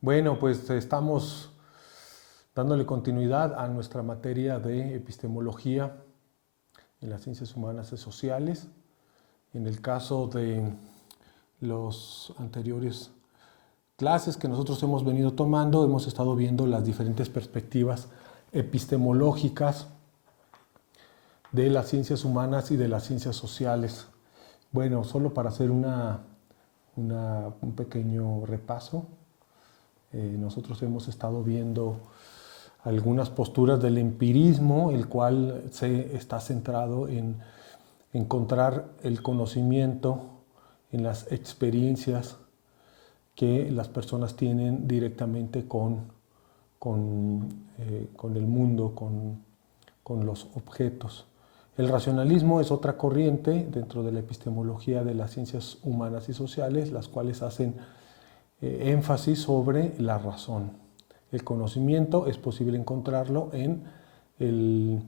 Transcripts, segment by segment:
Bueno, pues estamos dándole continuidad a nuestra materia de epistemología en las ciencias humanas y sociales. En el caso de los anteriores clases que nosotros hemos venido tomando, hemos estado viendo las diferentes perspectivas epistemológicas de las ciencias humanas y de las ciencias sociales. Bueno, solo para hacer un pequeño repaso, nosotros hemos estado viendo algunas posturas del empirismo, el cual se está centrado en encontrar el conocimiento en las experiencias que las personas tienen directamente con el mundo, con los objetos. El racionalismo es otra corriente dentro de la epistemología de las ciencias humanas y sociales, las cuales hacen énfasis sobre la razón. El conocimiento es posible encontrarlo en el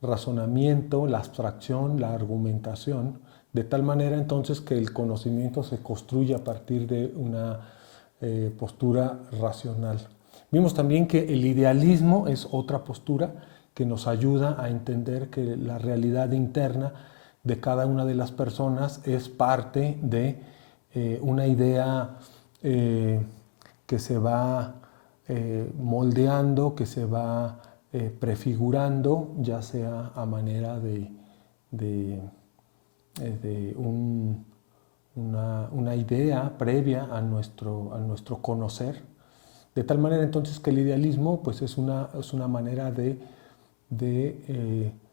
razonamiento, la abstracción, la argumentación, de tal manera entonces que el conocimiento se construye a partir de una postura racional. Vimos también que el idealismo es otra postura que nos ayuda a entender que la realidad interna de cada una de las personas es parte de una idea que se va moldeando, que se va prefigurando, ya sea a manera de una idea previa a nuestro conocer, de tal manera entonces que el idealismo pues es una manera de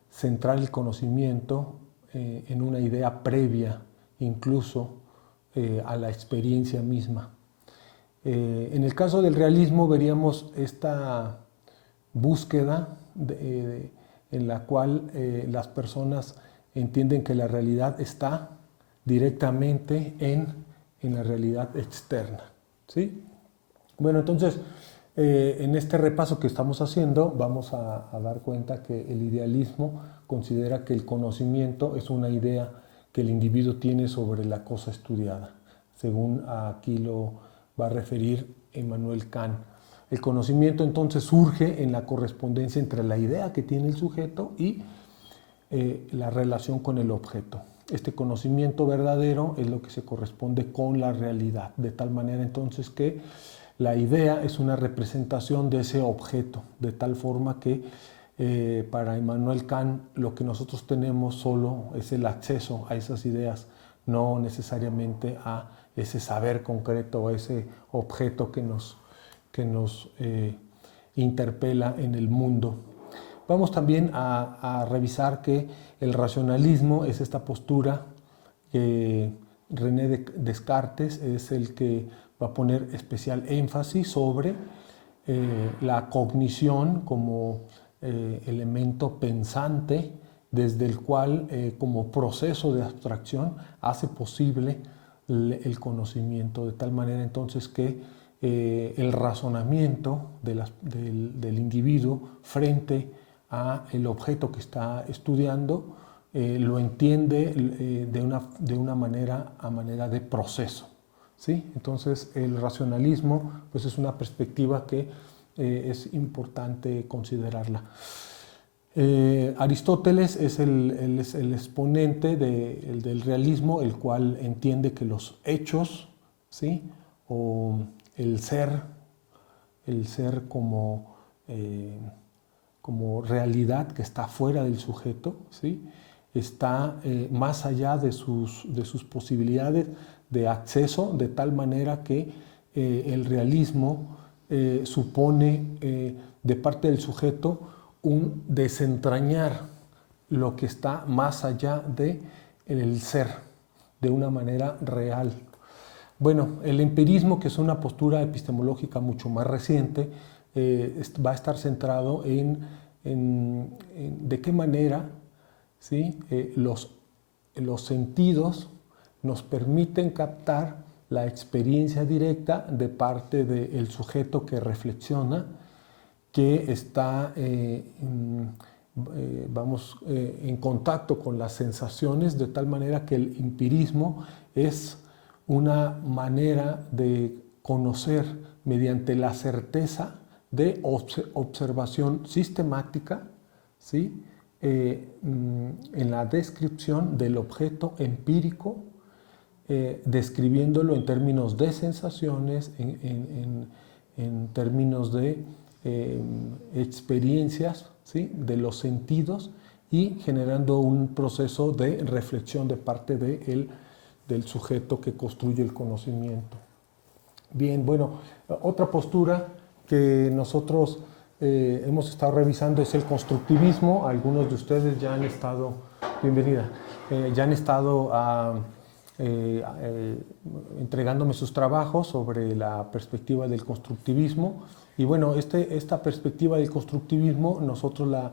centrar el conocimiento en una idea previa incluso a la experiencia misma. En el caso del realismo veríamos esta búsqueda en la cual las personas entienden que la realidad está directamente en la realidad externa, ¿sí? Bueno, entonces, en este repaso que estamos haciendo vamos a dar cuenta que el idealismo considera que el conocimiento es una idea que el individuo tiene sobre la cosa estudiada, según aquí lo va a referir Immanuel Kant. El conocimiento entonces surge en la correspondencia entre la idea que tiene el sujeto y la relación con el objeto. Este conocimiento verdadero es lo que se corresponde con la realidad, de tal manera entonces que la idea es una representación de ese objeto, de tal forma que para Immanuel Kant lo que nosotros tenemos solo es el acceso a esas ideas, no necesariamente a ese saber concreto, a ese objeto que nos interpela en el mundo. Vamos también a revisar que el racionalismo es esta postura que René Descartes es el que va a poner especial énfasis sobre la cognición como elemento pensante desde el cual como proceso de abstracción hace posible el conocimiento, de tal manera entonces que el razonamiento del individuo frente a el objeto que está estudiando lo entiende de una manera a manera de proceso, ¿sí? Entonces el racionalismo pues es una perspectiva que es importante considerarla. Aristóteles es el exponente del realismo, el cual entiende que los hechos, ¿sí? O el ser como realidad que está fuera del sujeto, ¿sí? Está más allá de sus posibilidades de acceso, de tal manera que el realismo supone de parte del sujeto un desentrañar lo que está más allá del ser, de una manera real. Bueno, el empirismo, que es una postura epistemológica mucho más reciente, va a estar centrado en de qué manera, ¿sí? Los sentidos nos permiten captar la experiencia directa de parte del sujeto que reflexiona, que está en contacto con las sensaciones, de tal manera que el empirismo es una manera de conocer mediante la certeza de observación sistemática, ¿sí? En la descripción del objeto empírico, describiéndolo en términos de sensaciones, en términos de experiencias, ¿sí? De los sentidos, y generando un proceso de reflexión de parte del sujeto que construye el conocimiento. Bien, bueno, otra postura que nosotros hemos estado revisando es el constructivismo. Algunos de ustedes ya han estado, bienvenida, ya han estado entregándome sus trabajos sobre la perspectiva del constructivismo. Y bueno, esta perspectiva del constructivismo nosotros la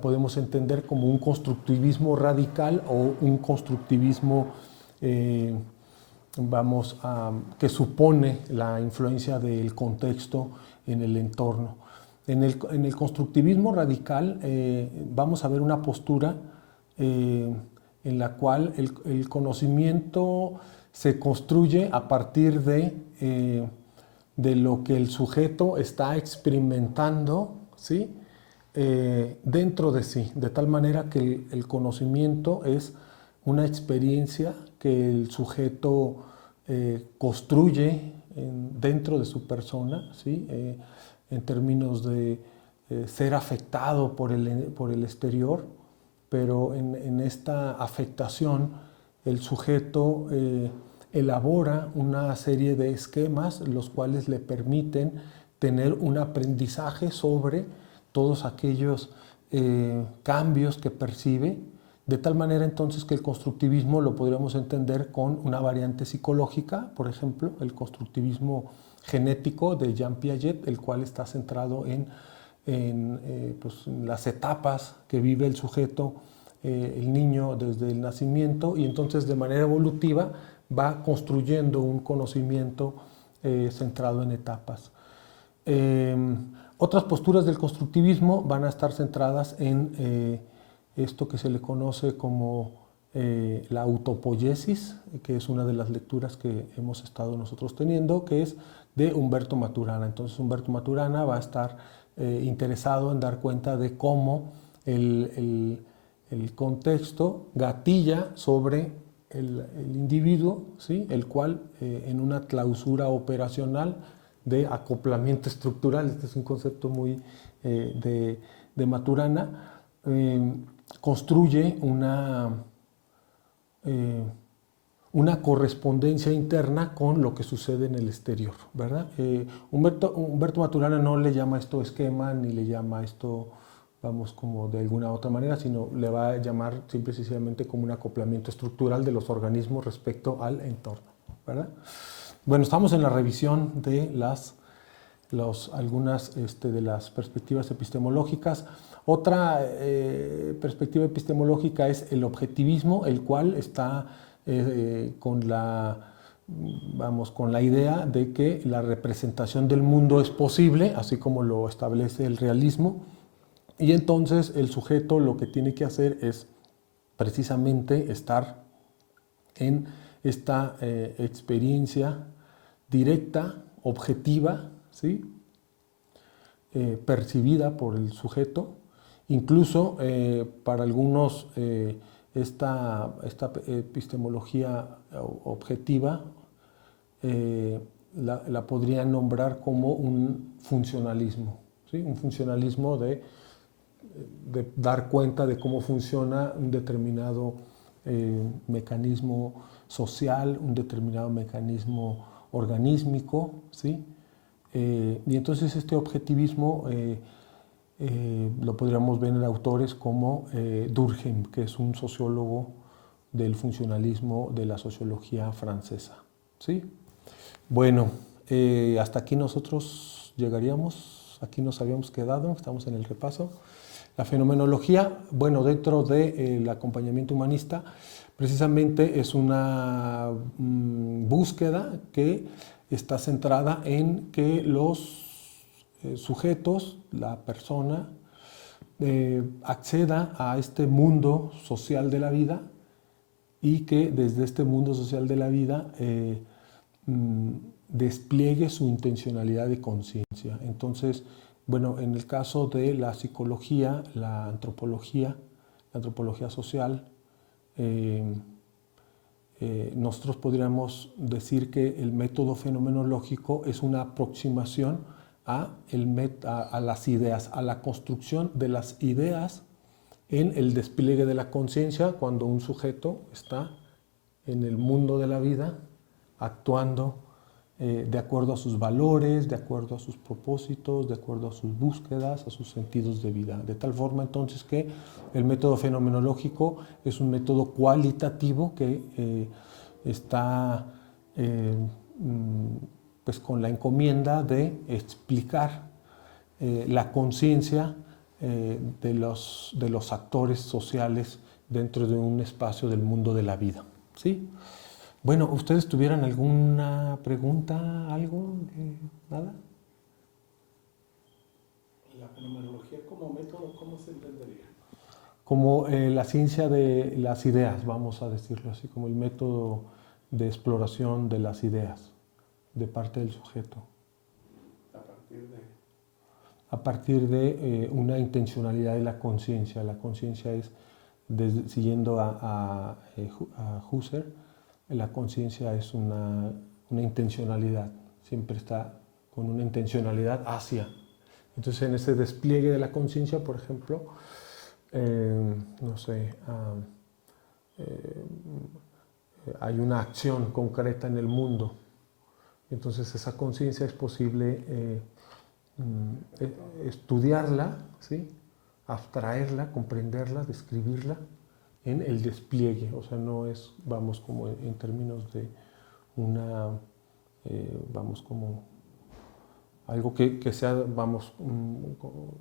podemos entender como un constructivismo radical o un constructivismo que supone la influencia del contexto en el entorno. En el constructivismo radical vamos a ver una postura en la cual el conocimiento se construye a partir de lo que el sujeto está experimentando, ¿sí? Dentro de sí, de tal manera que el conocimiento es una experiencia que el sujeto construye dentro de su persona, ¿sí? En términos de ser afectado por el exterior, pero en esta afectación el sujeto elabora una serie de esquemas los cuales le permiten tener un aprendizaje sobre todos aquellos cambios que percibe, de tal manera entonces que el constructivismo lo podríamos entender con una variante psicológica, por ejemplo, el constructivismo genético de Jean Piaget, el cual está centrado en las etapas que vive el sujeto, el niño desde el nacimiento, y entonces de manera evolutiva va construyendo un conocimiento centrado en etapas. Otras posturas del constructivismo van a estar centradas en esto que se le conoce como la autopoiesis, que es una de las lecturas que hemos estado nosotros teniendo, que es de Humberto Maturana. Entonces Humberto Maturana va a estar interesado en dar cuenta de cómo el contexto gatilla sobre el individuo, ¿sí? El cual en una clausura operacional de acoplamiento estructural, este es un concepto muy de Maturana, construye una correspondencia interna con lo que sucede en el exterior, ¿verdad? Humberto Maturana no le llama esto esquema, ni le llama esto, vamos, como de alguna otra manera, sino le va a llamar simple y sencillamente como un acoplamiento estructural de los organismos respecto al entorno, ¿verdad? Bueno, estamos en la revisión de algunas de las perspectivas epistemológicas. Otra perspectiva epistemológica es el objetivismo, el cual está con la idea de que la representación del mundo es posible, así como lo establece el realismo, y entonces el sujeto lo que tiene que hacer es precisamente estar en esta experiencia directa, objetiva, ¿sí? Percibida por el sujeto. Incluso para algunos esta epistemología objetiva la podrían nombrar como un funcionalismo, ¿sí? Un funcionalismo de dar cuenta de cómo funciona un determinado mecanismo social, un determinado mecanismo organísmico, ¿sí? Y entonces este objetivismo lo podríamos ver en autores como Durkheim, que es un sociólogo del funcionalismo de la sociología francesa, ¿sí? Bueno, hasta aquí nosotros llegaríamos, aquí nos habíamos quedado, estamos en el repaso. La fenomenología, bueno, dentro del acompañamiento humanista, precisamente es una búsqueda que está centrada en que los sujetos, la persona, acceda a este mundo social de la vida y que desde este mundo social de la vida despliegue su intencionalidad de conciencia. Entonces, bueno, en el caso de la psicología, la antropología social, nosotros podríamos decir que el método fenomenológico es una aproximación a las ideas, a la construcción de las ideas en el despliegue de la conciencia cuando un sujeto está en el mundo de la vida actuando de acuerdo a sus valores, de acuerdo a sus propósitos, de acuerdo a sus búsquedas, a sus sentidos de vida. De tal forma entonces que el método fenomenológico es un método cualitativo que está pues con la encomienda de explicar la conciencia de los actores sociales dentro de un espacio del mundo de la vida. ¿Sí? Bueno, ¿ustedes tuvieran alguna pregunta, algo? ¿Nada? La fenomenología como método, ¿cómo se entendería? Como la ciencia de las ideas, vamos a decirlo así, como el método de exploración de las ideas de parte del sujeto. A partir de una intencionalidad de la conciencia. La conciencia es, siguiendo a Husserl, la conciencia es una intencionalidad, siempre está con una intencionalidad hacia. Entonces en ese despliegue de la conciencia, por ejemplo, no sé, hay una acción concreta en el mundo. Entonces esa conciencia es posible estudiarla, ¿sí? Abstraerla, comprenderla, describirla en el despliegue. O sea, no es, vamos, como en términos de una, vamos, como algo que sea, vamos,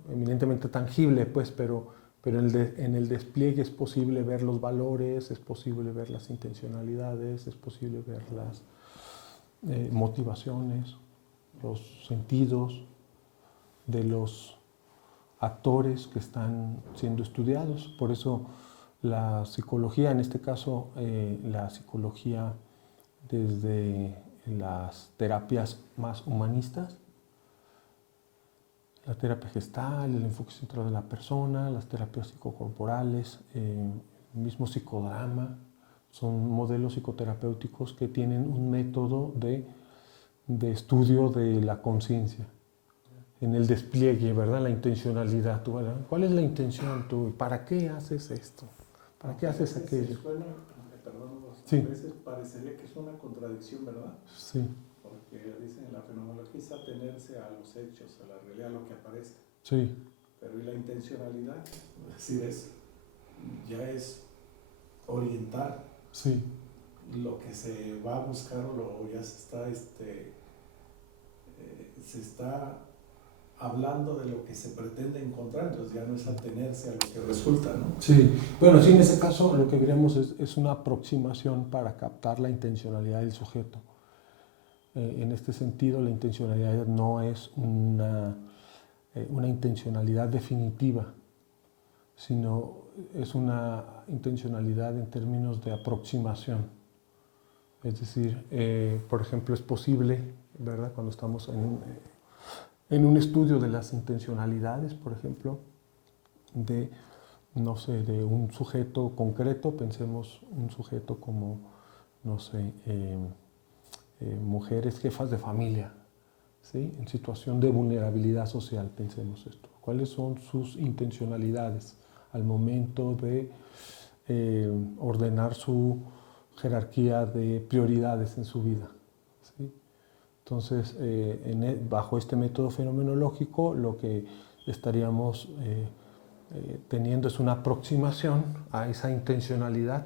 eminentemente tangible, pues, pero en el despliegue es posible ver los valores, es posible ver las intencionalidades, es posible ver las motivaciones, los sentidos de los actores que están siendo estudiados. Por eso la psicología, en este caso la psicología desde las terapias más humanistas, la terapia gestal, el enfoque centrado en la persona, las terapias psicocorporales, el mismo psicodrama, son modelos psicoterapéuticos que tienen un método de estudio de la conciencia, en el despliegue, ¿verdad? La intencionalidad, ¿verdad? ¿Cuál es la intención tú? ¿Para qué haces esto? ¿Para qué haces aquello? Suena, perdón, sí. A veces parecería que es una contradicción, ¿verdad? Sí. Porque dicen la fenomenología es atenerse a los hechos, a la realidad, a lo que aparezca. Sí. Pero ¿y la intencionalidad? Es decir, ya es orientar sí. lo que se va a buscar o ya se está hablando de lo que se pretende encontrar, entonces ya no es atenerse a lo que resulta, ¿no? Sí, bueno, sí, en ese caso lo que veremos es una aproximación para captar la intencionalidad del sujeto. En este sentido, la intencionalidad no es una intencionalidad definitiva, sino es una intencionalidad en términos de aproximación. Es decir, por ejemplo, es posible, ¿verdad? Cuando estamos en un estudio de las intencionalidades, por ejemplo, de, no sé, de un sujeto concreto, pensemos un sujeto como, no sé, mujeres jefas de familia, ¿sí? En situación de vulnerabilidad social, pensemos esto. ¿Cuáles son sus intencionalidades al momento de ordenar su jerarquía de prioridades en su vida? ¿Sí? Entonces, bajo este método fenomenológico, lo que estaríamos teniendo es una aproximación a esa intencionalidad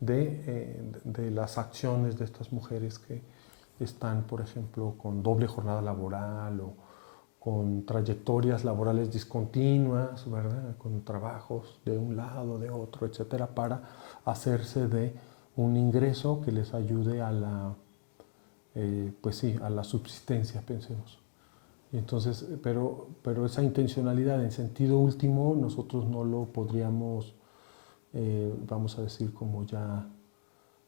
de las acciones de estas mujeres que están, por ejemplo, con doble jornada laboral o con trayectorias laborales discontinuas, ¿verdad? Con trabajos de un lado, de otro, etcétera, para hacerse de un ingreso que les ayude a la, pues sí, a la subsistencia, pensemos. Entonces, pero esa intencionalidad en sentido último nosotros no lo podríamos, vamos a decir, como ya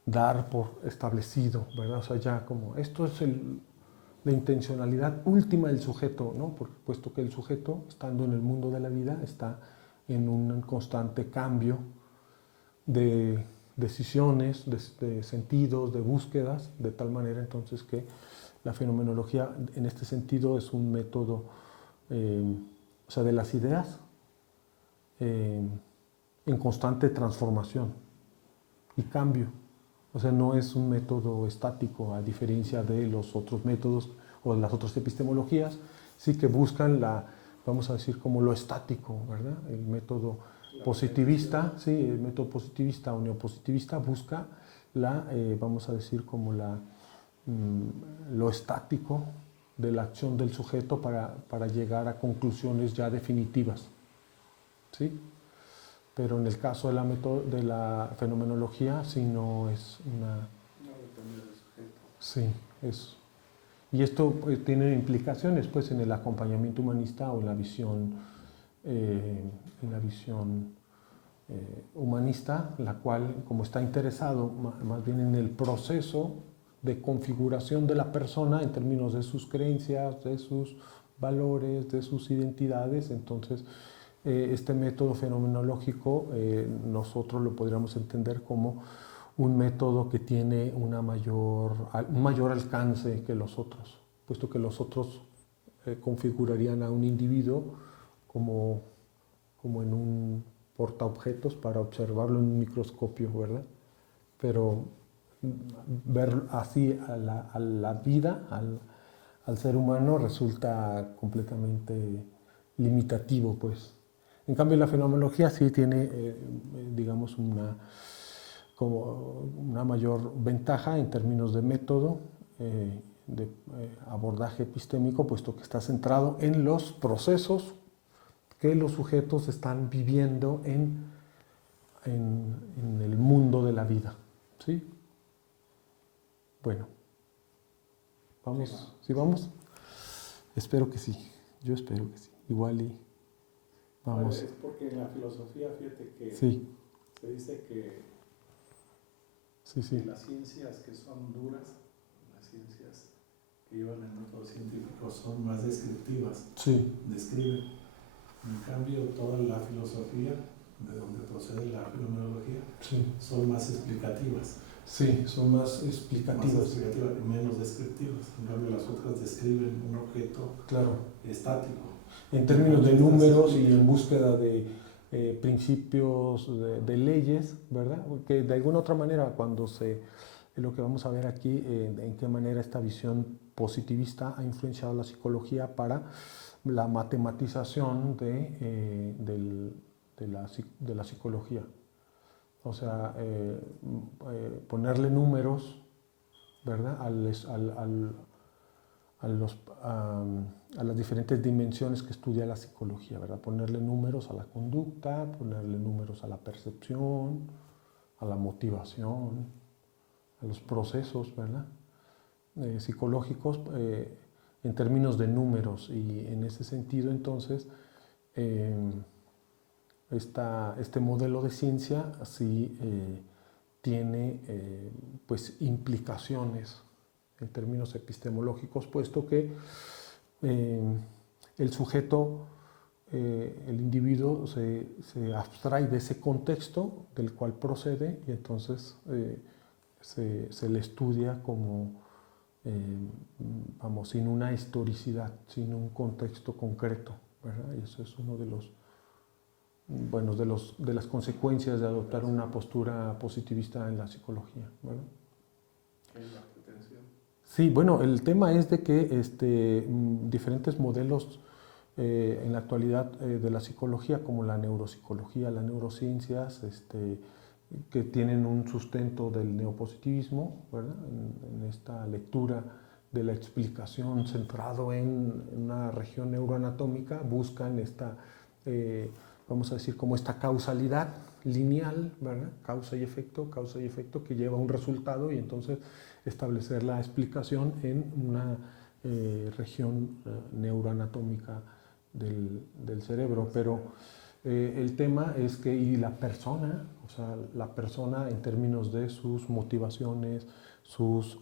dar por establecido, ¿verdad? O sea, ya como esto es la intencionalidad última del sujeto, ¿no? Puesto que el sujeto, estando en el mundo de la vida, está en un constante cambio de decisiones, de sentidos, de búsquedas, de tal manera entonces que la fenomenología en este sentido es un método, o sea, de las ideas en constante transformación y cambio. O sea, no es un método estático, a diferencia de los otros métodos o de las otras epistemologías, sí que buscan vamos a decir, como lo estático, ¿verdad? El método positivista, sí, el método positivista o neopositivista busca vamos a decir, como lo estático de la acción del sujeto para llegar a conclusiones ya definitivas, ¿sí? Pero en el caso de la fenomenología, sí no es una... No depende del sujeto. Sí, es... Y esto tiene implicaciones pues, en el acompañamiento humanista o en la visión, humanista, la cual, como está interesado más bien en el proceso de configuración de la persona en términos de sus creencias, de sus valores, de sus identidades, entonces este método fenomenológico nosotros lo podríamos entender como un método que tiene un mayor alcance que los otros, puesto que los otros configurarían a un individuo como en un portaobjetos para observarlo en un microscopio, ¿verdad? Pero ver así a la vida, al ser humano, resulta completamente limitativo, pues. En cambio, la fenomenología sí tiene, digamos, una mayor ventaja en términos de método, de abordaje epistémico, puesto que está centrado en los procesos que los sujetos están viviendo en el mundo de la vida. ¿Sí? Bueno, ¿vamos? ¿Sí vamos? Espero que sí, yo espero que sí. Igual y vamos. Es porque en la filosofía, fíjate que sí. se dice que Sí. las ciencias que son duras, las ciencias que llevan el método científico son más descriptivas, sí. Describen. En cambio, toda la filosofía, de donde procede la fenomenología, sí. son más explicativas. Sí, son más explicativas. Más explicativas y menos descriptivas. En cambio, las otras describen un objeto estático. En términos de números y en búsqueda de principios, de leyes, ¿verdad? Que de alguna otra manera, lo que vamos a ver aquí, en qué manera esta visión positivista ha influenciado la psicología para la matematización de la psicología. O sea, ponerle números, ¿verdad? A las diferentes dimensiones que estudia la psicología, ¿verdad? Ponerle números a la conducta, ponerle números a la percepción, a la motivación, a los procesos, ¿verdad? Psicológicos en términos de números, y en ese sentido entonces este modelo de ciencia sí tiene pues implicaciones en términos epistemológicos, puesto que el sujeto, el individuo se abstrae de ese contexto del cual procede, y entonces se le estudia como sin una historicidad, sin un contexto concreto, ¿verdad? Y eso es uno de las consecuencias de adoptar una postura positivista en la psicología, ¿verdad? ¿Qué es la pretensión? Sí, bueno, el tema es de que diferentes modelos en la actualidad de la psicología, como la neuropsicología, las neurociencias, que tienen un sustento del neopositivismo, ¿verdad? En esta lectura de la explicación centrado en una región neuroanatómica, buscan vamos a decir, como esta causalidad lineal, ¿verdad? Causa y efecto, que lleva a un resultado, y entonces establecer la explicación en una región neuroanatómica del cerebro. Pero El tema es que, y la persona, o sea, la persona en términos de sus motivaciones, sus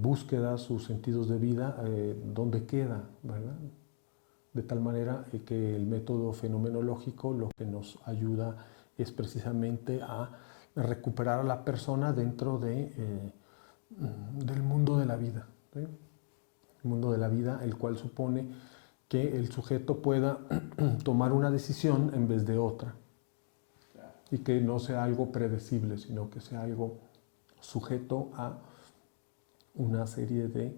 búsquedas, sus sentidos de vida, ¿dónde queda, verdad? De tal manera que el método fenomenológico lo que nos ayuda es precisamente a recuperar a la persona dentro del mundo de la vida, ¿sí? El mundo de la vida, el cual supone que el sujeto pueda tomar una decisión en vez de otra y que no sea algo predecible, sino que sea algo sujeto a una serie de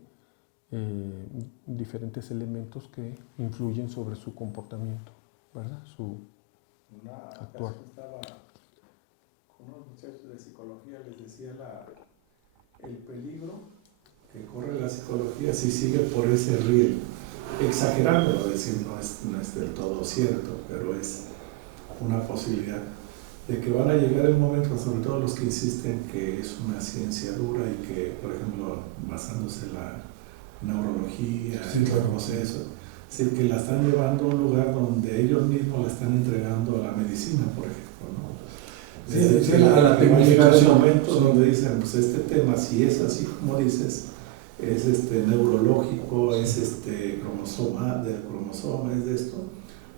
diferentes elementos que influyen sobre su comportamiento, ¿verdad? Su actuar. Estaba con unos muchachos de psicología, les decía el peligro que corre la psicología si sigue por ese riel, exagerando, decir, no es del todo cierto, pero es una posibilidad de que van a llegar el momento, sobre todo los que insisten que es una ciencia dura y que, por ejemplo, basándose en la neurología, en el proceso, es decir, que la están llevando a un lugar donde ellos mismos la están entregando a la medicina, por ejemplo, ¿no? Sí, a la tecnificación. Momentos donde dicen, pues este tema, si es así como dices, es neurológico, es cromosoma, del cromosoma, es de esto,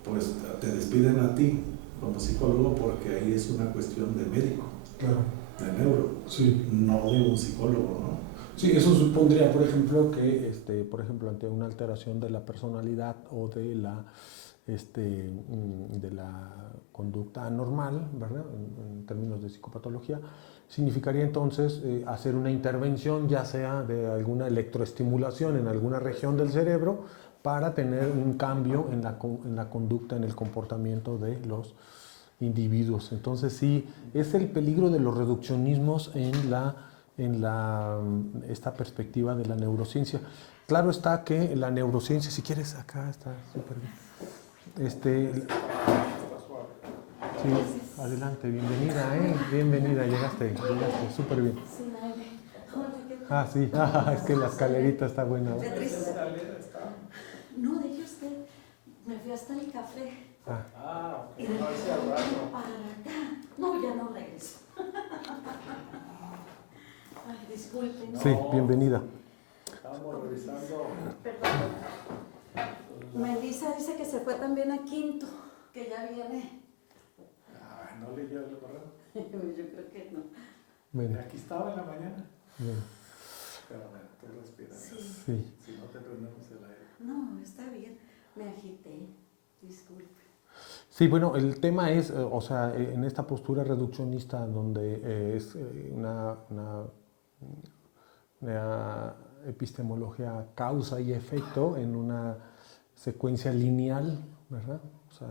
pues te despiden a ti como psicólogo porque ahí es una cuestión de médico, claro, de neuro, sí, no de un psicólogo, ¿no? Sí, eso supondría, por ejemplo, que, por ejemplo, ante una alteración de la personalidad o de la conducta anormal, ¿verdad? En términos de psicopatología, significaría entonces hacer una intervención, ya sea de alguna electroestimulación en alguna región del cerebro, para tener un cambio en la conducta, en el comportamiento de los individuos. Entonces sí, es el peligro de los reduccionismos en esta perspectiva de la neurociencia. Claro está que la neurociencia, si quieres, acá está súper bien. Sí, adelante, bienvenida, bienvenida, llegaste súper bien. Ah, sí, es que la escalerita está buena, ¿no? No, deje usted, me fui hasta el café. Ok, Y de repente para acá. No, ya no regreso. Ay, disculpen. Sí, bienvenida. Estamos revisando. Perdón. Melissa dice que se fue también a Quinto, que ya viene. ¿No leyó el correo? Yo creo que no. Bueno, Aquí estaba en la mañana. bien. Pero bueno, tú respiras. Sí. Si no te prendemos el aire. No, está bien. Me agité. Disculpe. Sí, bueno, el tema es, o sea, en esta postura reduccionista donde es una epistemología causa y efecto en una secuencia lineal, ¿verdad? O sea,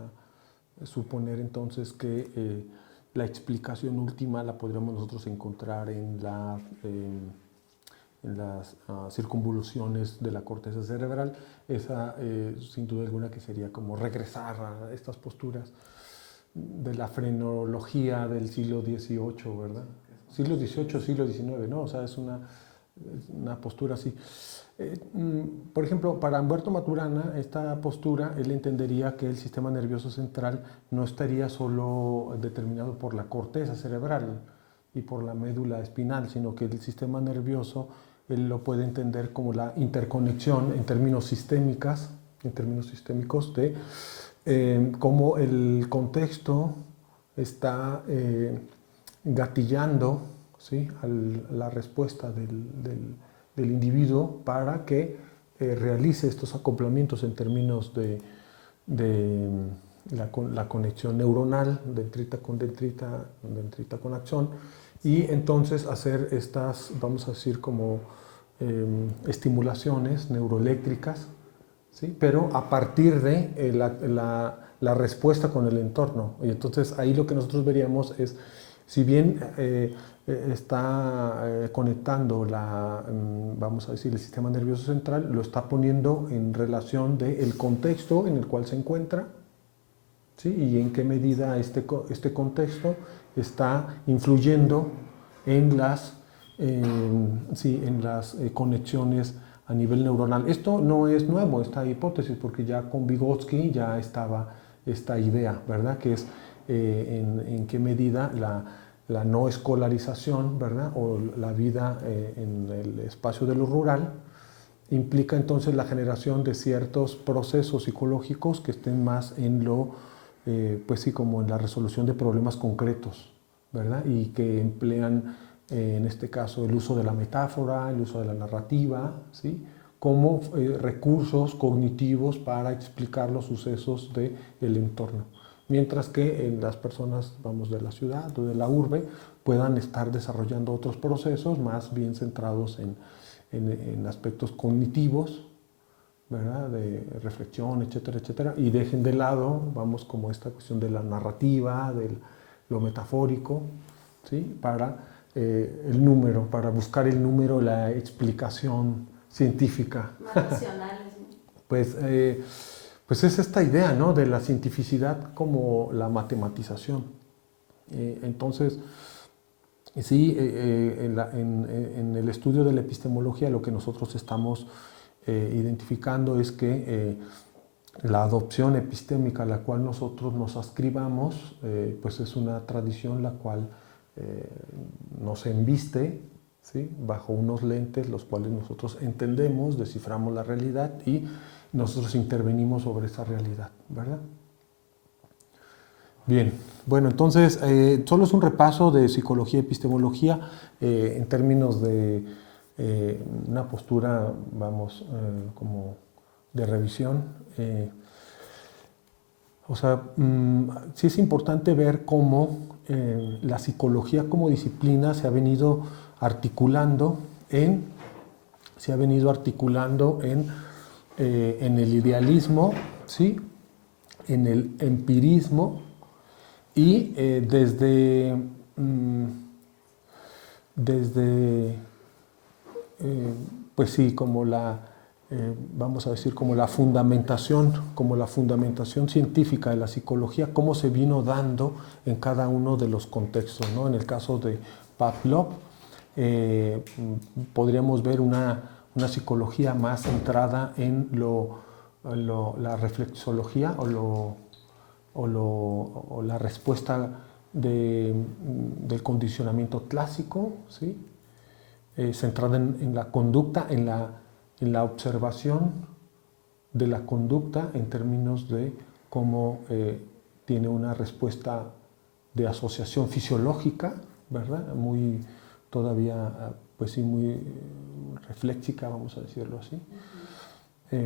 suponer entonces que la explicación última la podríamos nosotros encontrar en las circunvoluciones de la corteza cerebral. Esa, sin duda alguna, que sería como regresar a estas posturas de la frenología del siglo XVIII, ¿verdad? Siglo XVIII, siglo XIX, ¿no? O sea, es una postura así. Por ejemplo, para Humberto Maturana, esta postura, él entendería que el sistema nervioso central no estaría solo determinado por la corteza cerebral y por la médula espinal, sino que el sistema nervioso él lo puede entender como la interconexión en términos sistémicos de cómo el contexto está gatillando, ¿sí?, la respuesta del individuo para que realice estos acoplamientos en términos de la conexión neuronal, dendrita con dendrita, dendrita con axón, y entonces hacer estas, vamos a decir, como estimulaciones neuroeléctricas, ¿sí?, pero a partir de la respuesta con el entorno. Y entonces ahí lo que nosotros veríamos es, si bien está conectando vamos a decir, el sistema nervioso central, lo está poniendo en relación del contexto en el cual se encuentra, ¿sí?, y en qué medida este contexto está influyendo en las conexiones a nivel neuronal. Esto no es nuevo, esta hipótesis, porque ya con Vygotsky ya estaba esta idea, ¿verdad? Que es en qué medida la no escolarización, ¿verdad? O la vida en el espacio de lo rural implica entonces la generación de ciertos procesos psicológicos que estén más en lo, pues sí, como en la resolución de problemas concretos, ¿verdad? Y que emplean, en este caso, el uso de la metáfora, el uso de la narrativa, ¿sí? Como recursos cognitivos para explicar los sucesos del entorno. Mientras que en las personas, vamos, de la ciudad o de la urbe, puedan estar desarrollando otros procesos más bien centrados en aspectos cognitivos, ¿verdad? De reflexión, etcétera, etcétera, y dejen de lado, vamos, como esta cuestión de la narrativa, de lo metafórico, ¿sí? Para el número, para buscar el número, la explicación científica. Más racionales, ¿no? Pues es esta idea, ¿no? De la cientificidad como la matematización. Entonces, sí, en el estudio de la epistemología lo que nosotros estamos identificando es que la adopción epistémica a la cual nosotros nos ascribamos, pues es una tradición la cual nos embiste, ¿sí? Bajo unos lentes los cuales nosotros entendemos, desciframos la realidad y nosotros intervenimos sobre esa realidad, ¿verdad? Bien, bueno, entonces solo es un repaso de psicología y epistemología en términos de una postura, vamos, como de revisión. Sí es importante ver cómo la psicología como disciplina se ha venido articulando en el idealismo, ¿sí? En el empirismo y pues sí, como vamos a decir, como la fundamentación científica de la psicología, cómo se vino dando en cada uno de los contextos, ¿no? En el caso de Pavlov, podríamos ver una psicología más centrada en la reflexología o la respuesta del condicionamiento clásico, ¿sí? Centrada en la conducta, en la observación de la conducta en términos de cómo tiene una respuesta de asociación fisiológica, ¿verdad? Muy todavía, pues sí, muy reflexica, vamos a decirlo así,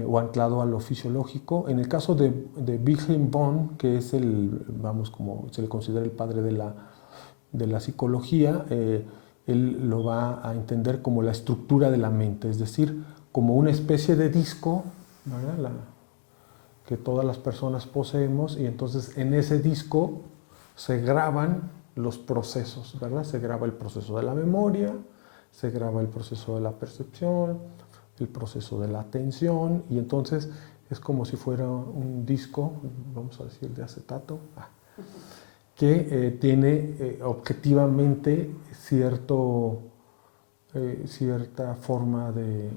o anclado a lo fisiológico. En el caso de Wilhelm Wundt, que es como se le considera el padre de la psicología, él lo va a entender como la estructura de la mente, es decir, como una especie de disco, ¿verdad? Que todas las personas poseemos, y entonces en ese disco se graban los procesos, ¿verdad? Se graba el proceso de la memoria, se graba el proceso de la percepción, el proceso de la atención, y entonces es como si fuera un disco, vamos a decir, de acetato, que tiene objetivamente cierta forma de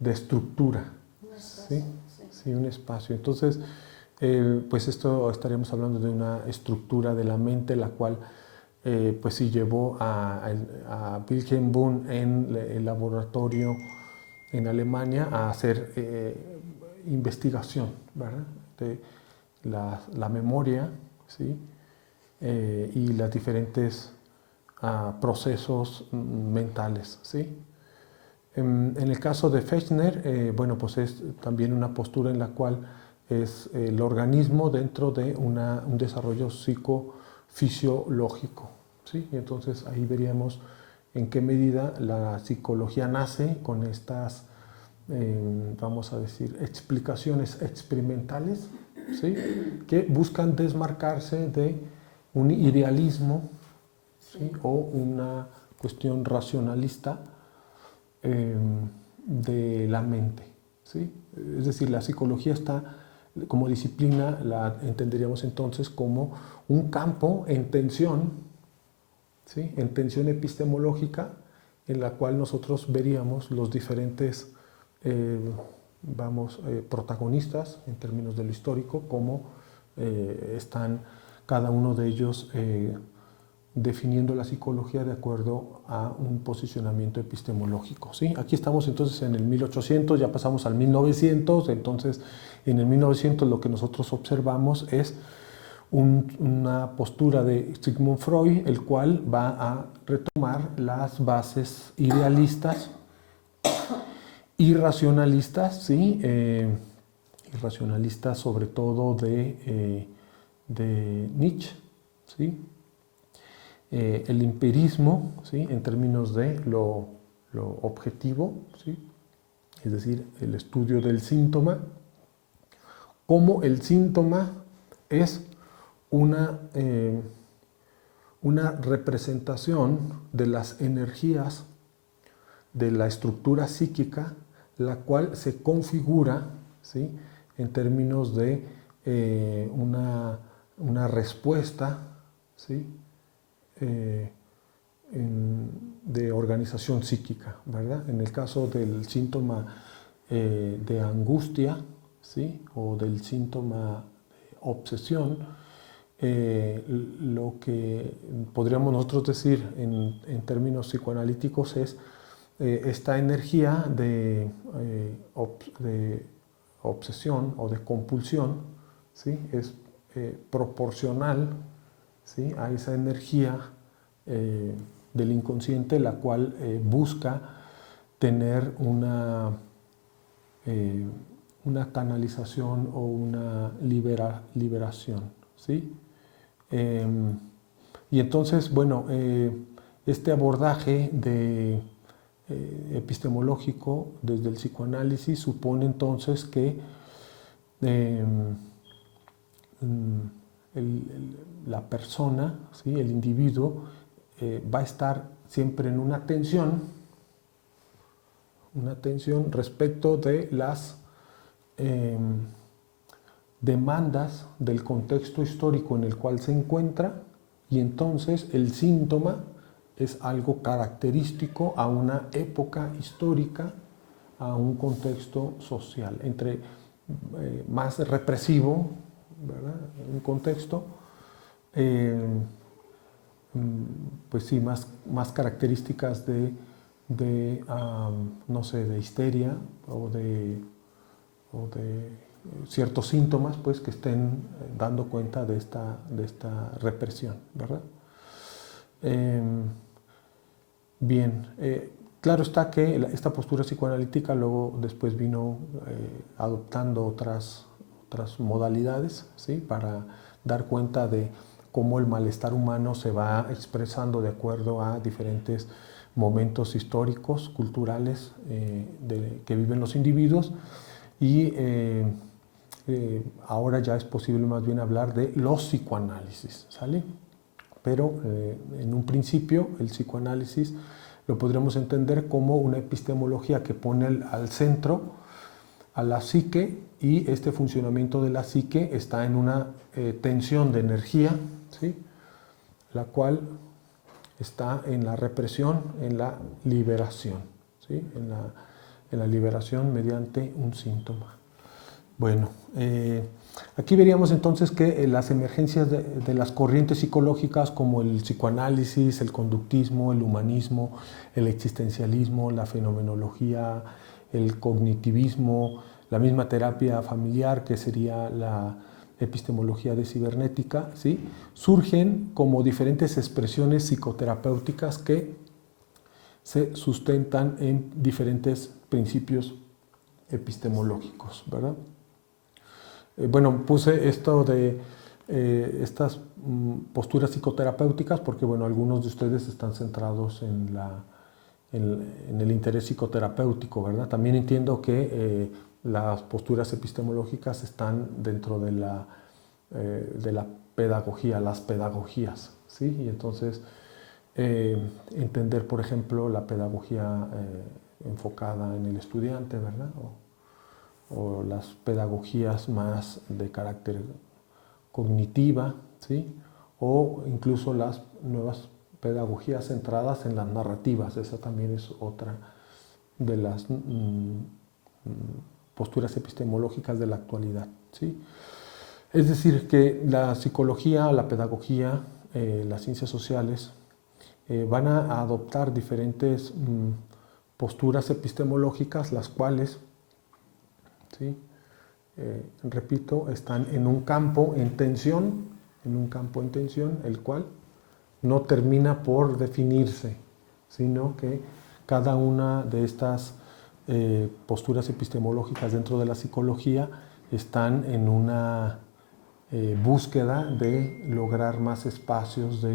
estructura, Un espacio, ¿sí? Sí, un espacio. Entonces, pues esto estaríamos hablando de una estructura de la mente, la cual pues sí llevó a Wilhelm Wundt en el laboratorio en Alemania a hacer investigación, ¿verdad? De la memoria, ¿sí? Y los diferentes procesos mentales, ¿sí? En el caso de Fechner, bueno, pues es también una postura en la cual es el organismo dentro de un desarrollo psicofisiológico, ¿sí? Y entonces ahí veríamos en qué medida la psicología nace con estas, vamos a decir, explicaciones experimentales, ¿sí? Que buscan desmarcarse de un idealismo, ¿sí? O una cuestión racionalista de la mente, ¿sí? Es decir, la psicología está como disciplina, la entenderíamos entonces como un campo en tensión, ¿sí? En tensión epistemológica, en la cual nosotros veríamos los diferentes protagonistas en términos de lo histórico, cómo están cada uno de ellos definiendo la psicología de acuerdo a un posicionamiento epistemológico, ¿sí? Aquí estamos entonces en el 1800, ya pasamos al 1900, entonces en el 1900 lo que nosotros observamos es una postura de Sigmund Freud, el cual va a retomar las bases idealistas y racionalistas, ¿sí? Irracionalistas sobre todo de Nietzsche, ¿sí? El empirismo, ¿sí? En términos de lo objetivo, ¿sí? Es decir, el estudio del síntoma, cómo el síntoma es una representación de las energías de la estructura psíquica, la cual se configura, ¿sí? En términos de una respuesta, ¿sí? De organización psíquica, ¿verdad? En el caso del síntoma de angustia, ¿sí? O del síntoma de obsesión, lo que podríamos nosotros decir en términos psicoanalíticos es esta energía de obsesión o de compulsión, ¿sí? Es proporcional, ¿sí? A esa energía del inconsciente, la cual busca tener una canalización o una liberación, ¿sí? Y entonces, bueno, este abordaje epistemológico desde el psicoanálisis supone entonces que la persona, ¿sí? El individuo, va a estar siempre en una tensión respecto de las demandas del contexto histórico en el cual se encuentra, y entonces el síntoma es algo característico a una época histórica, a un contexto social, entre más represivo, ¿verdad? Un contexto, pues sí, más características de no sé, de histeria o de ciertos síntomas, pues, que estén dando cuenta de esta represión, ¿verdad? Bien, claro está que esta postura psicoanalítica luego después vino adoptando otras modalidades, ¿sí? Para dar cuenta de cómo el malestar humano se va expresando de acuerdo a diferentes momentos históricos, culturales que viven los individuos, y ahora ya es posible más bien hablar de los psicoanálisis, ¿sale? Pero en un principio el psicoanálisis lo podremos entender como una epistemología que pone al centro a la psique, y este funcionamiento de la psique está en una tensión de energía, ¿sí? La cual está en la represión, en la liberación, ¿sí? En la liberación mediante un síntoma. Bueno, aquí veríamos entonces que las emergencias de las corrientes psicológicas como el psicoanálisis, el conductismo, el humanismo, el existencialismo, la fenomenología, el cognitivismo, la misma terapia familiar, que sería la epistemología de cibernética, ¿sí? Surgen como diferentes expresiones psicoterapéuticas que se sustentan en diferentes principios epistemológicos, ¿verdad? Bueno, puse esto de estas posturas psicoterapéuticas porque, bueno, algunos de ustedes están centrados en el interés psicoterapéutico, ¿verdad? También entiendo que las posturas epistemológicas están dentro de la pedagogía, las pedagogías, ¿sí? Y entonces entender, por ejemplo, la pedagogía enfocada en el estudiante, ¿verdad? O las pedagogías más de carácter cognitiva, ¿sí? O incluso las nuevas pedagogías centradas en las narrativas. Esa también es otra de las posturas epistemológicas de la actualidad, ¿sí? Es decir, que la psicología, la pedagogía, las ciencias sociales van a adoptar diferentes posturas epistemológicas, las cuales, ¿sí? Repito, están en un campo en tensión, el cual no termina por definirse, sino que cada una de estas posturas epistemológicas dentro de la psicología están en una búsqueda de lograr más espacios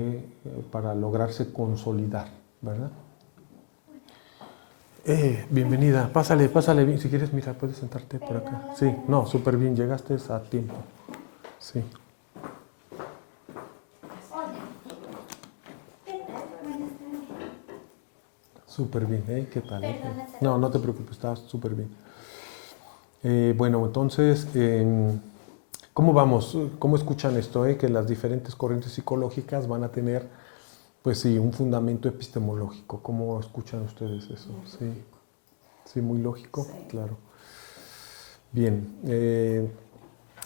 para lograrse consolidar, ¿verdad? Bienvenida, pásale, si quieres, mira, puedes sentarte por acá. Sí, no, súper bien, llegaste a tiempo. Sí. Súper bien, ¿qué tal? No, no te preocupes, estás súper bien. Bueno, entonces, ¿cómo vamos? ¿Cómo escuchan esto? Que las diferentes corrientes psicológicas van a tener, pues sí, un fundamento epistemológico. ¿Cómo escuchan ustedes eso? Sí, sí, muy lógico, sí. Claro. Bien,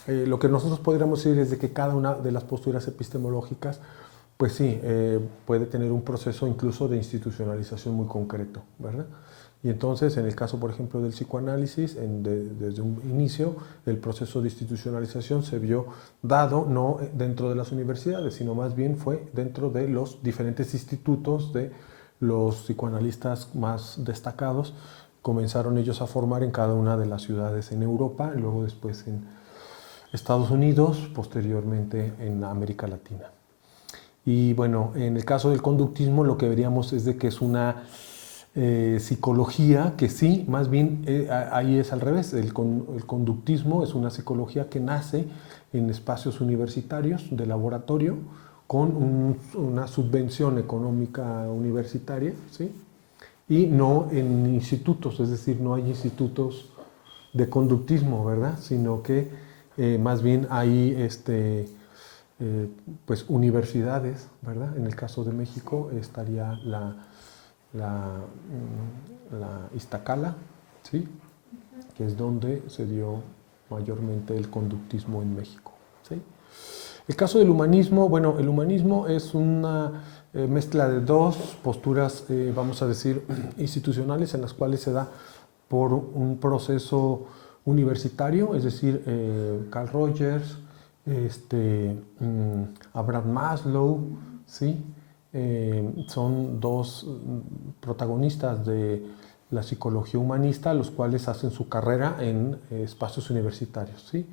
lo que nosotros podríamos decir es de que cada una de las posturas epistemológicas, pues sí, puede tener un proceso incluso de institucionalización muy concreto, ¿verdad? Y entonces, en el caso, por ejemplo, del psicoanálisis, desde un inicio, el proceso de institucionalización se vio dado no dentro de las universidades, sino más bien fue dentro de los diferentes institutos de los psicoanalistas más destacados. Comenzaron ellos a formar en cada una de las ciudades en Europa, y luego después en Estados Unidos, posteriormente en América Latina. Y bueno, en el caso del conductismo lo que veríamos es de que es una psicología que sí, más bien ahí es al revés. El conductismo es una psicología que nace en espacios universitarios de laboratorio con una subvención económica universitaria, ¿sí? Y no en institutos, es decir, no hay institutos de conductismo, ¿verdad? Sino que más bien hay pues universidades, ¿verdad? En el caso de México estaría la Iztacala, ¿sí? Que es donde se dio mayormente el conductismo en México, ¿sí? El caso del humanismo, bueno, el humanismo es una mezcla de dos posturas, vamos a decir, institucionales, en las cuales se da por un proceso universitario, es decir, Carl Rogers, Abraham Maslow, ¿sí? Son dos protagonistas de la psicología humanista, los cuales hacen su carrera en espacios universitarios, ¿sí?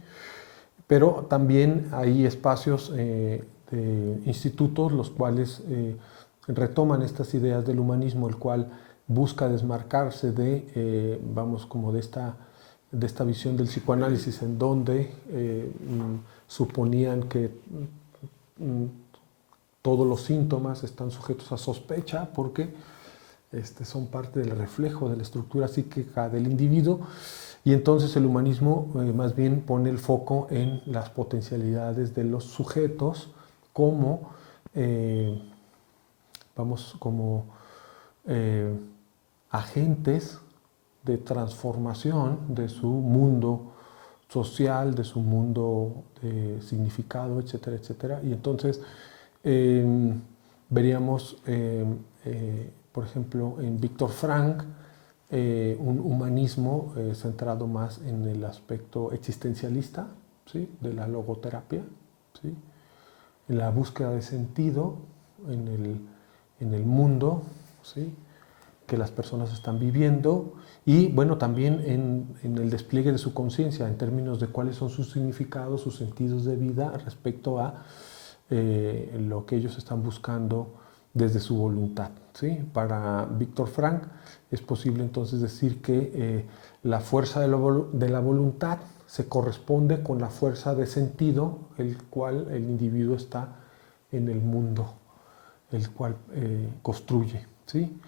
Pero también hay espacios de institutos los cuales retoman estas ideas del humanismo, el cual busca desmarcarse de, vamos, como de esta visión del psicoanálisis, en donde suponían que todos los síntomas están sujetos a sospecha porque son parte del reflejo de la estructura psíquica del individuo, y entonces el humanismo más bien pone el foco en las potencialidades de los sujetos como, agentes de transformación de su mundo social, de su mundo de significado, etcétera, etcétera. Y entonces veríamos, por ejemplo, en Viktor Frankl, un humanismo centrado más en el aspecto existencialista, ¿sí? De la logoterapia, ¿sí? En la búsqueda de sentido en el mundo, ¿sí? Que las personas están viviendo, y bueno, también en el despliegue de su conciencia en términos de cuáles son sus significados, sus sentidos de vida respecto a lo que ellos están buscando desde su voluntad, ¿sí? Para Viktor Frankl es posible entonces decir que la fuerza de la voluntad se corresponde con la fuerza de sentido, el cual el individuo está en el mundo, el cual construye, ¿sí?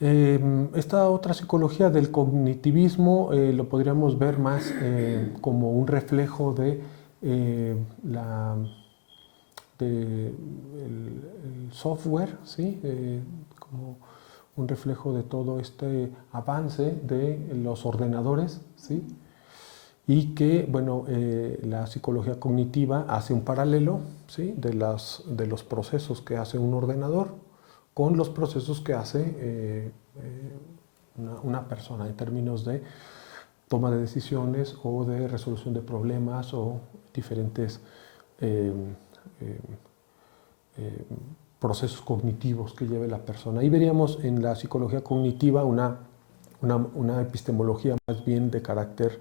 Esta otra psicología del cognitivismo lo podríamos ver más como un reflejo de el software, ¿sí? Como un reflejo de todo este avance de los ordenadores, ¿sí? Y que, bueno, la psicología cognitiva hace un paralelo, ¿sí? de los procesos que hace un ordenador con los procesos que hace una persona en términos de toma de decisiones o de resolución de problemas o diferentes procesos cognitivos que lleve la persona. Ahí veríamos en la psicología cognitiva una epistemología más bien de carácter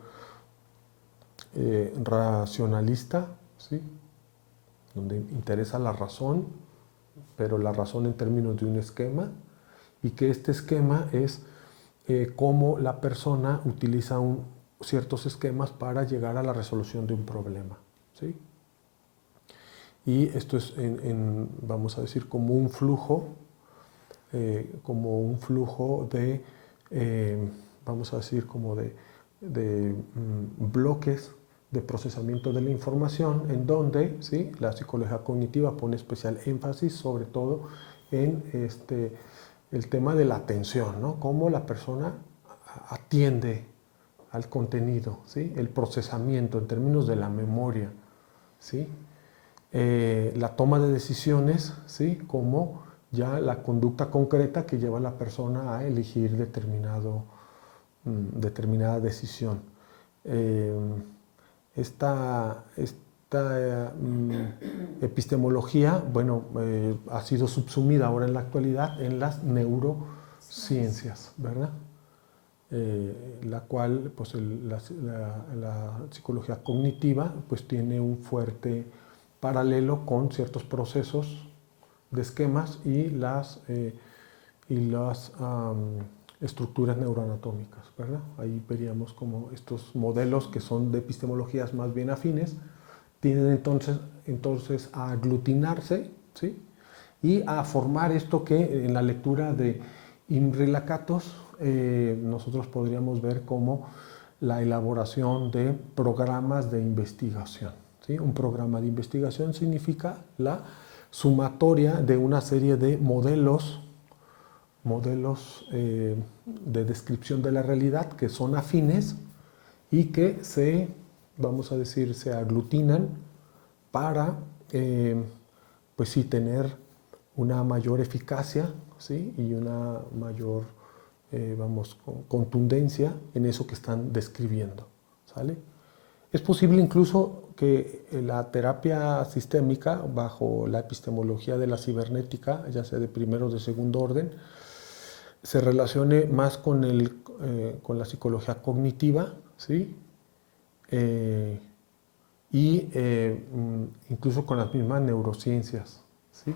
racionalista, ¿sí? Donde interesa la razón, pero la razón en términos de un esquema, y que este esquema es cómo la persona utiliza ciertos esquemas para llegar a la resolución de un problema, ¿sí? Y esto es, vamos a decir, como un flujo de, vamos a decir, como de bloques de procesamiento de la información, en donde, ¿sí? La psicología cognitiva pone especial énfasis sobre todo en el tema de la atención, ¿no? Cómo la persona atiende al contenido, ¿sí? El procesamiento en términos de la memoria, ¿sí? La toma de decisiones, ¿sí? Como ya la conducta concreta que lleva a la persona a elegir determinada decisión. Esta epistemología, bueno, ha sido subsumida ahora en la actualidad en las neurociencias, ¿verdad? La cual, pues la psicología cognitiva, pues tiene un fuerte paralelo con ciertos procesos de esquemas y las estructuras neuroanatómicas, ¿verdad? Ahí veríamos como estos modelos que son de epistemologías más bien afines tienen entonces a aglutinarse, ¿sí? Y a formar esto que en la lectura de Imre Lakatos nosotros podríamos ver como la elaboración de programas de investigación, ¿sí? Un programa de investigación significa la sumatoria de una serie de modelos de descripción de la realidad que son afines y que vamos a decir, se aglutinan para, pues sí, tener una mayor eficacia, ¿sí? Y una mayor, contundencia en eso que están describiendo, ¿sale? Es posible incluso que la terapia sistémica, bajo la epistemología de la cibernética, ya sea de primero o de segundo orden, se relacione más con la psicología cognitiva, ¿sí? Incluso con las mismas neurociencias, ¿sí?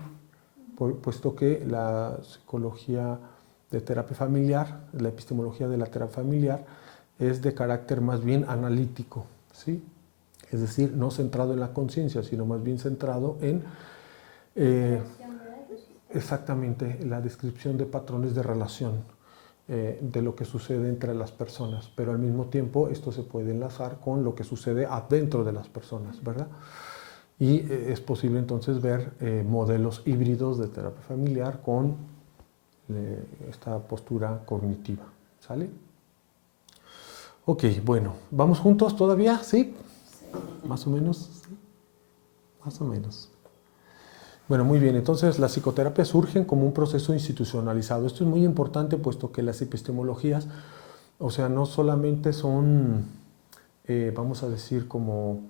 Puesto que la psicología de terapia familiar, la epistemología de la terapia familiar, es de carácter más bien analítico, ¿sí? Es decir, no centrado en la conciencia, sino más bien centrado en exactamente la descripción de patrones de relación de lo que sucede entre las personas, pero al mismo tiempo esto se puede enlazar con lo que sucede adentro de las personas, ¿verdad? Y es posible entonces ver modelos híbridos de terapia familiar con esta postura cognitiva, ¿sale? Ok, bueno, ¿vamos juntos todavía? ¿Sí? ¿Más o menos? ¿Sí? Más o menos. Bueno, muy bien, entonces las psicoterapias surgen como un proceso institucionalizado. Esto es muy importante puesto que las epistemologías, o sea, no solamente son, vamos a decir, como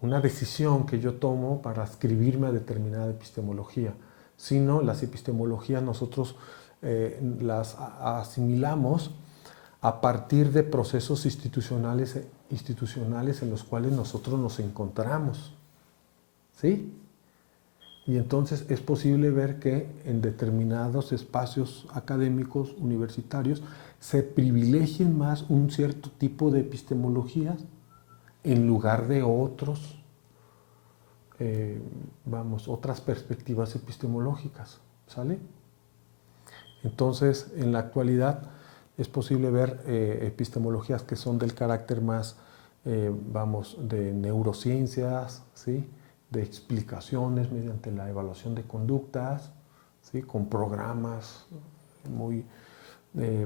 una decisión que yo tomo para adscribirme a determinada epistemología, sino las epistemologías nosotros las asimilamos a partir de procesos institucionales en los cuales nosotros nos encontramos. ¿Sí? Y entonces es posible ver que en determinados espacios académicos, universitarios, se privilegien más un cierto tipo de epistemologías en lugar de otras perspectivas epistemológicas, ¿sale? Entonces, en la actualidad es posible ver epistemologías que son del carácter más, de neurociencias, ¿sí? De explicaciones mediante la evaluación de conductas, ¿sí? Con programas muy,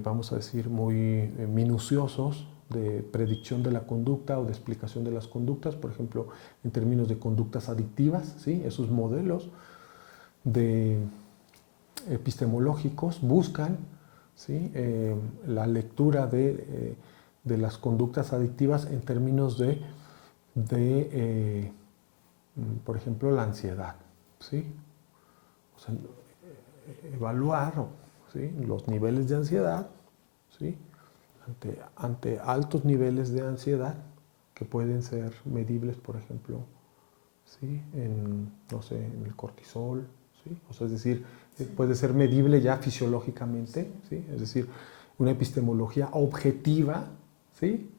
vamos a decir, muy minuciosos de predicción de la conducta o de explicación de las conductas, por ejemplo, en términos de conductas adictivas, ¿sí? Esos modelos epistemológicos buscan, ¿sí? La lectura de las conductas adictivas en términos por ejemplo, la ansiedad, ¿sí? O sea, evaluar, ¿sí? Los niveles de ansiedad, ¿sí? Ante altos niveles de ansiedad que pueden ser medibles, por ejemplo, ¿sí? No sé, en el cortisol, ¿sí? O sea, es decir, puede ser medible ya fisiológicamente, ¿sí? Es decir, una epistemología objetiva, ¿sí?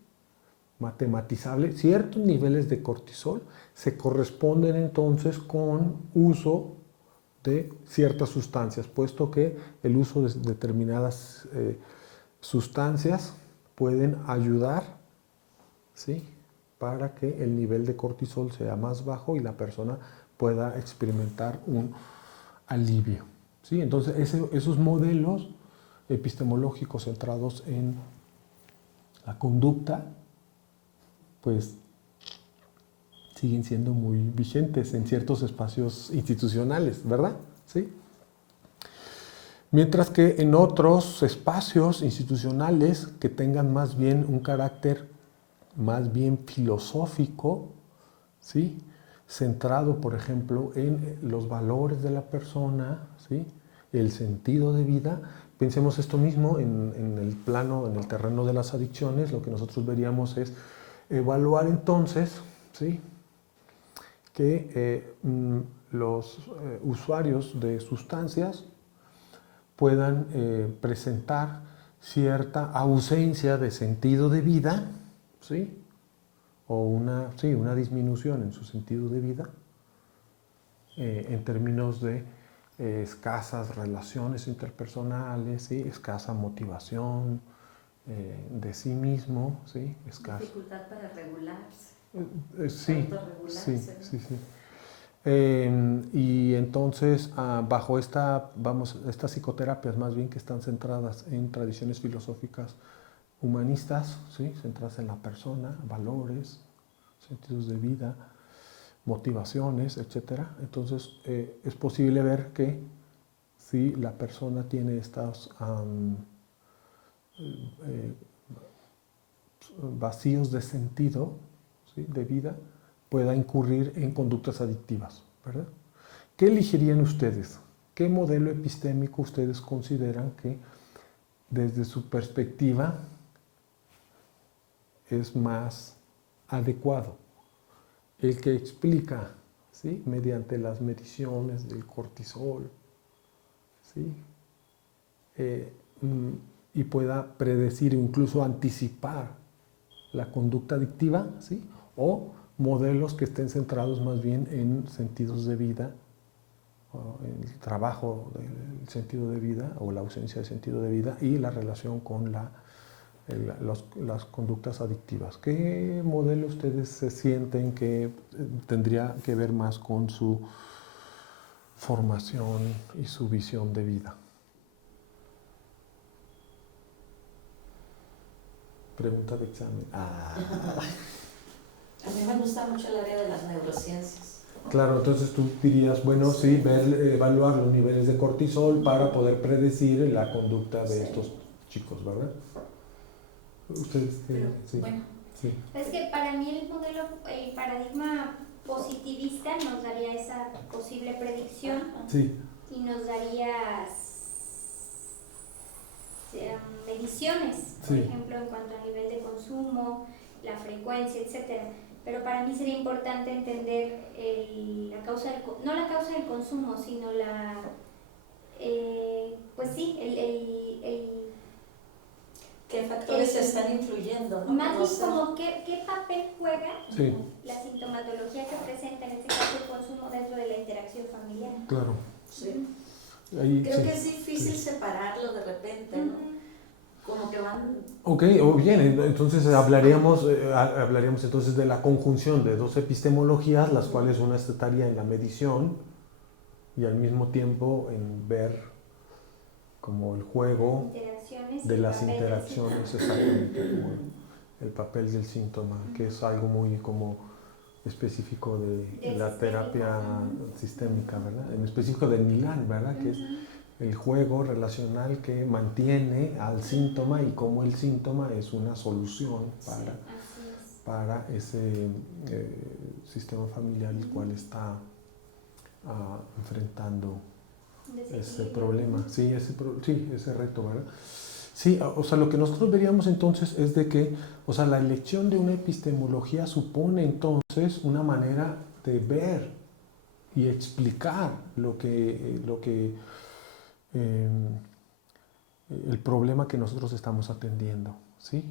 Matematizable. Ciertos niveles de cortisol se corresponden entonces con uso de ciertas sustancias, puesto que el uso de determinadas sustancias pueden ayudar, ¿sí? Para que el nivel de cortisol sea más bajo y la persona pueda experimentar un alivio, ¿sí? Entonces, esos modelos epistemológicos centrados en la conducta, pues siguen siendo muy vigentes en ciertos espacios institucionales, ¿verdad? ¿Sí? Mientras que en otros espacios institucionales que tengan más bien un carácter más bien filosófico, ¿sí? Centrado, por ejemplo, en los valores de la persona, ¿sí? El sentido de vida. Pensemos esto mismo en el plano, en el terreno de las adicciones. Lo que nosotros veríamos es evaluar entonces, ¿sí? Que los usuarios de sustancias puedan presentar cierta ausencia de sentido de vida, ¿sí? O una disminución en su sentido de vida en términos de escasas relaciones interpersonales, ¿sí? Escasa motivación de sí mismo, ¿sí? Dificultad para regularse. Sí, Autorregularse, sí, ¿no? sí, sí. Y entonces, bajo estas psicoterapias más bien que están centradas en tradiciones filosóficas humanistas, ¿sí? Centradas en la persona, valores, sentidos de vida, motivaciones, etc. Entonces, es posible ver que si la persona tiene estos vacíos de sentido, ¿sí? De vida, pueda incurrir en conductas adictivas, ¿verdad? ¿Qué elegirían ustedes? ¿Qué modelo epistémico ustedes consideran que desde su perspectiva es más adecuado? El que explica, ¿sí? Mediante las mediciones del cortisol, ¿sí? Y pueda predecir o incluso anticipar la conducta adictiva, ¿sí? O modelos que estén centrados más bien en sentidos de vida, en el trabajo del sentido de vida o la ausencia de sentido de vida y la relación con las conductas adictivas. ¿Qué modelo ustedes se sienten que tendría que ver más con su formación y su visión de vida? Pregunta de examen. A mí me gusta mucho el área de las neurociencias. Claro, entonces tú dirías, bueno, sí, evaluar los niveles de cortisol para poder predecir la conducta de estos chicos, ¿verdad? Ustedes tienen, sí. Bueno, Sí. Es que para mí el paradigma positivista nos daría esa posible predicción Sí. y nos daría mediciones, por Sí. ejemplo, en cuanto a nivel de consumo, la frecuencia, etcétera. Pero para mí sería importante entender no la causa del consumo, sino ¿qué factores están influyendo? ¿No? Más bien como qué papel juega Sí. la sintomatología que presenta, en este caso el consumo, dentro de la interacción familiar. Claro. Sí. Ahí, Creo sí. que es difícil separarlo de repente, ¿no? Como que van... Ok, o bien, entonces hablaríamos entonces de la conjunción de dos epistemologías, las cuales una estaría en la medición, y al mismo tiempo en ver como el juego Interacciones de y las papel del interacciones, exactamente, como el papel del síntoma, que es algo muy como específico de la terapia sistémica, ¿verdad? En específico de Milán, ¿verdad? Que es el juego relacional que mantiene al síntoma y cómo el síntoma es una solución para ese sistema familiar el cual está enfrentando ese problema, sí, ese reto, ¿verdad? Sí, o sea, lo que nosotros veríamos entonces es de que, o sea, la elección de una epistemología supone entonces una manera de ver y explicar el problema que nosotros estamos atendiendo, ¿sí?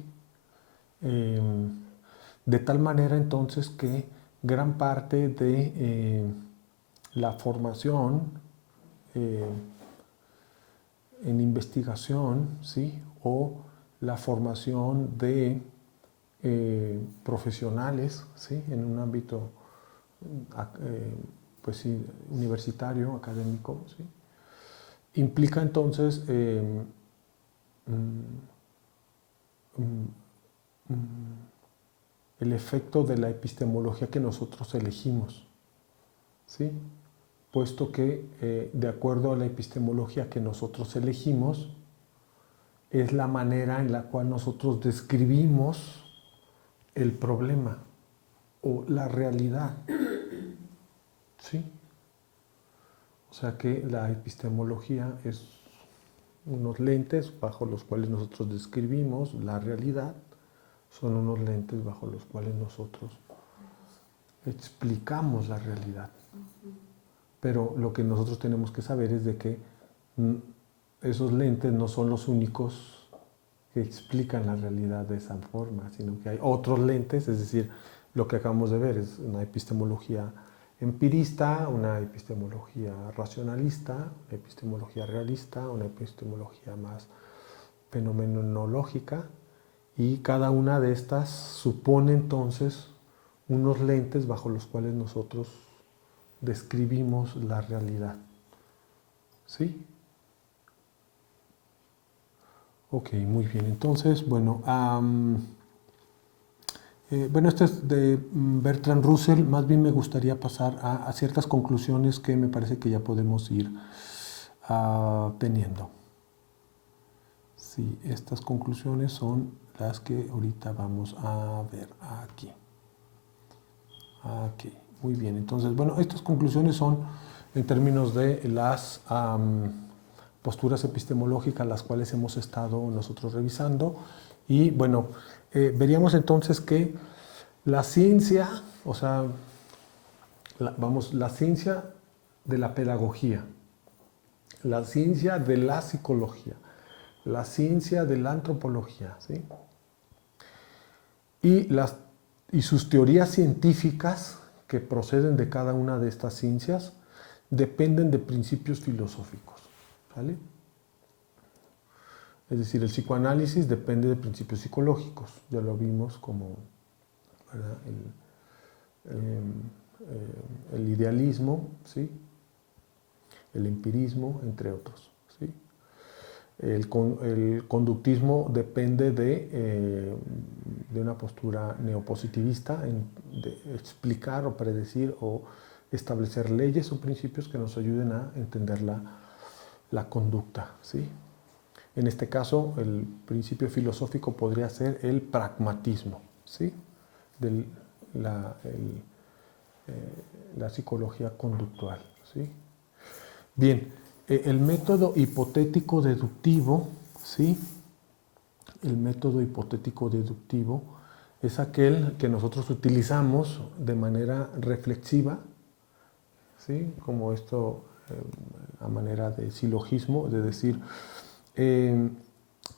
De tal manera entonces que gran parte de la formación en investigación, ¿sí? O la formación de profesionales, ¿sí? En un ámbito pues sí, universitario, académico, ¿sí? Implica entonces el efecto de la epistemología que nosotros elegimos, ¿sí? Puesto que de acuerdo a la epistemología que nosotros elegimos, es la manera en la cual nosotros describimos el problema o la realidad, ¿sí? O sea que la epistemología es unos lentes bajo los cuales nosotros describimos la realidad, son unos lentes bajo los cuales nosotros explicamos la realidad. Pero lo que nosotros tenemos que saber es de que esos lentes no son los únicos que explican la realidad de esa forma, sino que hay otros lentes, es decir, lo que acabamos de ver es una epistemología empirista, una epistemología racionalista, una epistemología realista, una epistemología más fenomenológica, y cada una de estas supone entonces unos lentes bajo los cuales nosotros describimos la realidad. ¿Sí? Ok, muy bien. Entonces, bueno, esto es de Bertrand Russell. Más bien me gustaría pasar a ciertas conclusiones que me parece que ya podemos ir teniendo. Sí, estas conclusiones son las que ahorita vamos a ver aquí. Aquí. Muy bien, entonces, bueno, estas conclusiones son en términos de las posturas epistemológicas las cuales hemos estado nosotros revisando. Y bueno, veríamos entonces que la ciencia, o sea, la ciencia de la pedagogía, la ciencia de la psicología, la ciencia de la antropología, ¿sí? Y sus teorías científicas que proceden de cada una de estas ciencias dependen de principios filosóficos, ¿vale? Es decir, el psicoanálisis depende de principios psicológicos, ya lo vimos como el idealismo, ¿sí? El empirismo, entre otros, ¿sí? El conductismo depende de una postura neopositivista, de explicar o predecir o establecer leyes o principios que nos ayuden a entender la conducta, ¿sí? En este caso, el principio filosófico podría ser el pragmatismo, ¿sí? La psicología conductual, ¿sí? Bien. El método hipotético deductivo, ¿sí? El método hipotético deductivo es aquel que nosotros utilizamos de manera reflexiva, ¿sí? Como esto a manera de silogismo, de decir,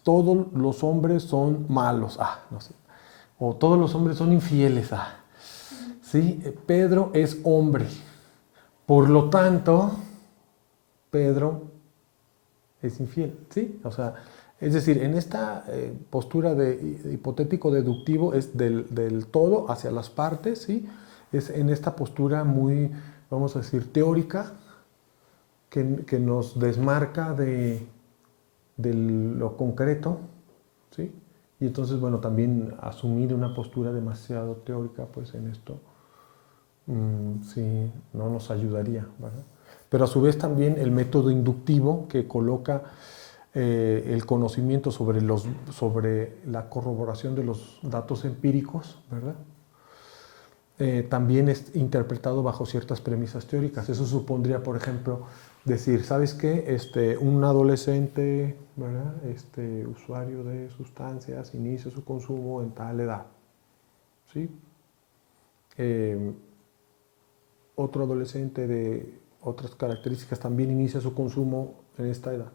todos los hombres son malos, no sé, o todos los hombres son infieles, ¿sí? Pedro es hombre, por lo tanto, Pedro es infiel, ¿sí? O sea, es decir, en esta postura de hipotético deductivo es del todo hacia las partes, ¿sí? Es en esta postura muy, vamos a decir, teórica, que nos desmarca de lo concreto, ¿sí? Y entonces, bueno, también asumir una postura demasiado teórica, pues en esto sí no nos ayudaría, ¿verdad? Pero a su vez también el método inductivo que coloca el conocimiento sobre la corroboración de los datos empíricos, ¿verdad? También es interpretado bajo ciertas premisas teóricas. Eso supondría, por ejemplo, decir, ¿sabes qué? Un adolescente, ¿verdad? Usuario de sustancias, inicia su consumo en tal edad, ¿sí? Otro adolescente de otras características también inicia su consumo en esta edad.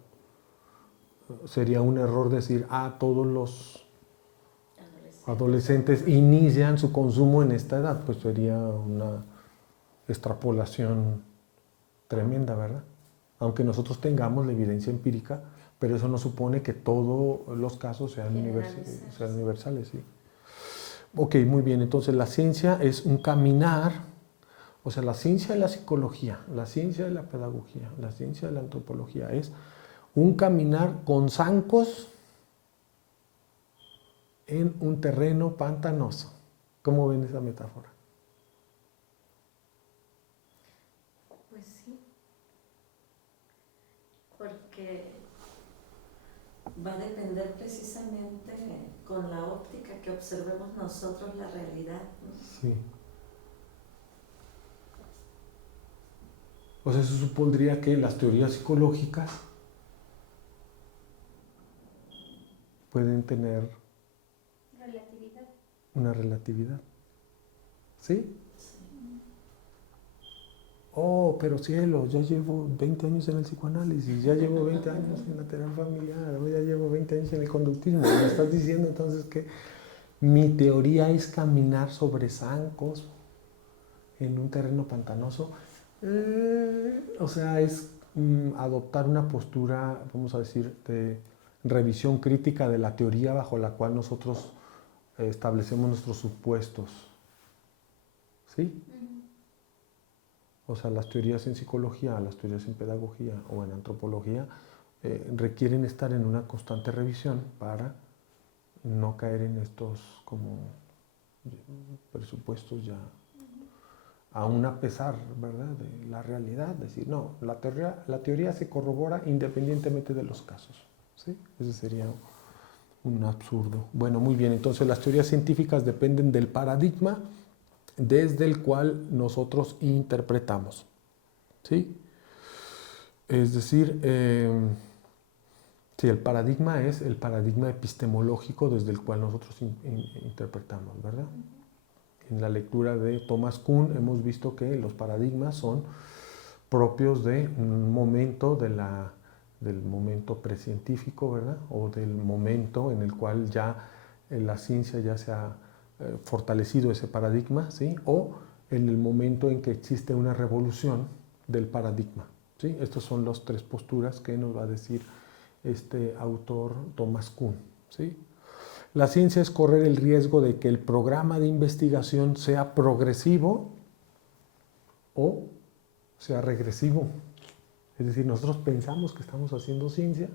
Sería un error decir, todos los adolescentes inician su consumo en esta edad, pues sería una extrapolación tremenda, ¿verdad? Aunque nosotros tengamos la evidencia empírica, pero eso no supone que todos los casos sean universales, ¿sí? Ok, muy bien, entonces la ciencia es un caminar, o sea, la ciencia de la psicología, la ciencia de la pedagogía, la ciencia de la antropología es un caminar con zancos en un terreno pantanoso. ¿Cómo ven esa metáfora? Pues sí, porque va a depender precisamente con la óptica que observemos nosotros la realidad, ¿no? Sí. O sea, eso supondría que las teorías psicológicas pueden tener una relatividad. ¿Sí? Oh, pero cielo, ya llevo 20 años en el psicoanálisis, ya llevo 20 años en la terapia familiar, ya llevo 20 años en el conductismo. Me estás diciendo entonces que mi teoría es caminar sobre zancos en un terreno pantanoso. O sea, es adoptar una postura, vamos a decir, de revisión crítica de la teoría bajo la cual nosotros establecemos nuestros supuestos. ¿Sí? O sea, las teorías en psicología, las teorías en pedagogía o en antropología requieren estar en una constante revisión para no caer en estos como presupuestos ya, aún a pesar, ¿verdad?, de la realidad. Decir, no, la teoría se corrobora independientemente de los casos, ¿sí? Ese sería un absurdo. Bueno, muy bien, entonces las teorías científicas dependen del paradigma desde el cual nosotros interpretamos, ¿sí? Es decir, sí, el paradigma es el paradigma epistemológico desde el cual nosotros interpretamos, ¿verdad? En la lectura de Thomas Kuhn hemos visto que los paradigmas son propios de un momento del momento precientífico, ¿verdad? O del momento en el cual ya la ciencia ya se ha fortalecido ese paradigma, ¿sí? O en el momento en que existe una revolución del paradigma, ¿sí? Estas son las tres posturas que nos va a decir este autor Thomas Kuhn, ¿sí? La ciencia es correr el riesgo de que el programa de investigación sea progresivo o sea regresivo. Es decir, nosotros pensamos que estamos haciendo ciencia,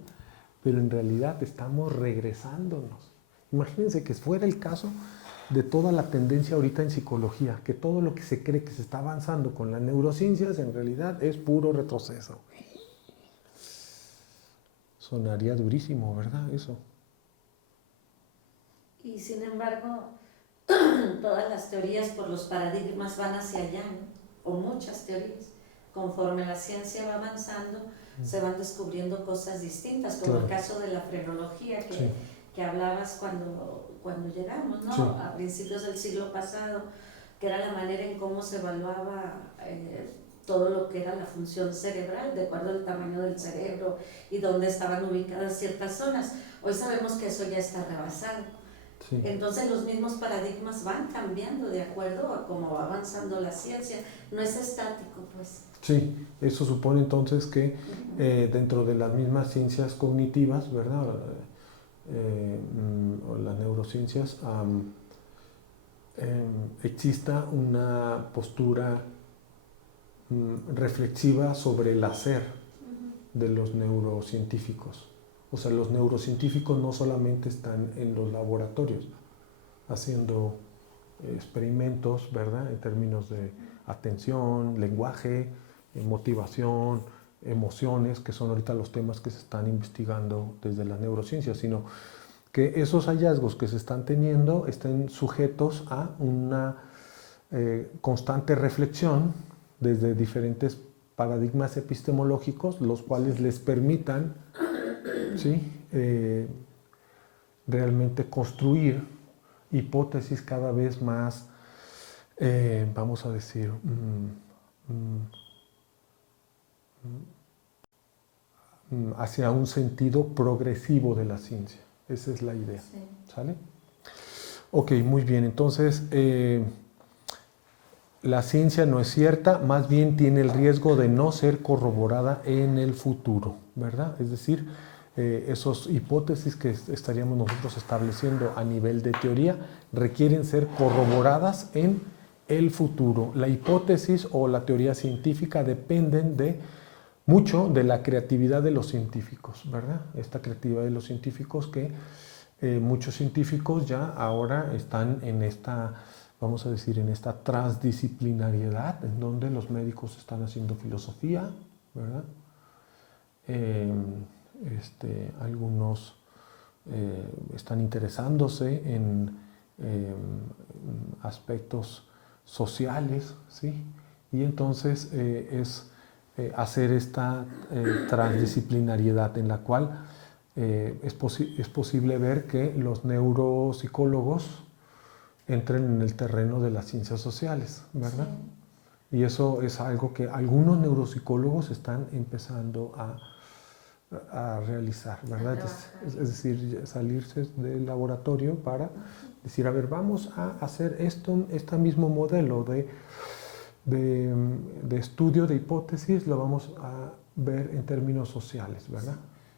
pero en realidad estamos regresándonos. Imagínense que fuera el caso de toda la tendencia ahorita en psicología, que todo lo que se cree que se está avanzando con las neurociencias en realidad es puro retroceso. Sonaría durísimo, ¿verdad? Eso. Y sin embargo, todas las teorías por los paradigmas van hacia allá, ¿no? O muchas teorías. Conforme la ciencia va avanzando, se van descubriendo cosas distintas, como el caso de la frenología que hablabas cuando llegamos, ¿no? Sí. A principios del siglo pasado, que era la manera en cómo se evaluaba todo lo que era la función cerebral, de acuerdo al tamaño del cerebro y dónde estaban ubicadas ciertas zonas. Hoy sabemos que eso ya está rebasado. Sí. Entonces los mismos paradigmas van cambiando de acuerdo a cómo va avanzando la ciencia, no es estático, pues. Sí, eso supone entonces que dentro de las mismas ciencias cognitivas, ¿verdad? O las neurociencias, exista una postura reflexiva sobre el hacer, de los neurocientíficos. O sea, los neurocientíficos no solamente están en los laboratorios haciendo experimentos, ¿verdad? En términos de atención, lenguaje, motivación, emociones, que son ahorita los temas que se están investigando desde la neurociencia, sino que esos hallazgos que se están teniendo estén sujetos a una constante reflexión desde diferentes paradigmas epistemológicos, los cuales les permitan, ¿sí? Realmente construir hipótesis cada vez más, vamos a decir, hacia un sentido progresivo de la ciencia. Esa es la idea. Sí. ¿Sale? Ok, muy bien. Entonces, la ciencia no es cierta, más bien tiene el riesgo de no ser corroborada en el futuro, ¿verdad? Es decir, esas hipótesis que estaríamos nosotros estableciendo a nivel de teoría requieren ser corroboradas en el futuro. La hipótesis o la teoría científica dependen mucho de la creatividad de los científicos, ¿verdad? Esta creatividad de los científicos que muchos científicos ya ahora están en esta, vamos a decir, en esta transdisciplinariedad, en donde los médicos están haciendo filosofía, ¿verdad? Algunos están interesándose en aspectos sociales, ¿sí? Y entonces es hacer esta transdisciplinariedad en la cual es posible ver que los neuropsicólogos entren en el terreno de las ciencias sociales, ¿verdad? Sí. Y eso es algo que algunos neuropsicólogos están empezando a realizar, ¿verdad? Es decir, salirse del laboratorio para decir, a ver, vamos a hacer este mismo modelo de estudio de hipótesis, lo vamos a ver en términos sociales, ¿verdad?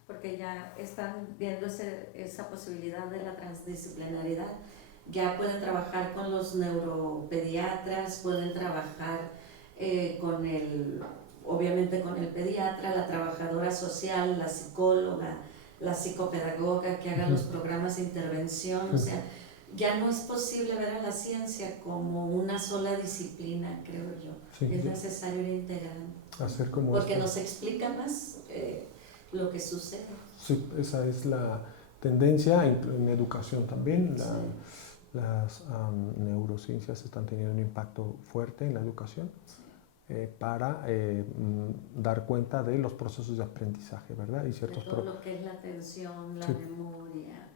Porque ya están viendo esa posibilidad de la transdisciplinariedad. Ya pueden trabajar con los neuropediatras, pueden trabajar obviamente con el pediatra, la trabajadora social, la psicóloga, la psicopedagoga que haga los programas de intervención. O sea, ya no es posible ver a la ciencia como una sola disciplina, creo yo. Sí, es necesario ir integrando. Hacer como porque esto nos explica más lo que sucede. Sí, esa es la tendencia en educación también. Las neurociencias están teniendo un impacto fuerte en la educación para dar cuenta de los procesos de aprendizaje, ¿verdad? Y ciertos de todo lo que es la atención, la memoria,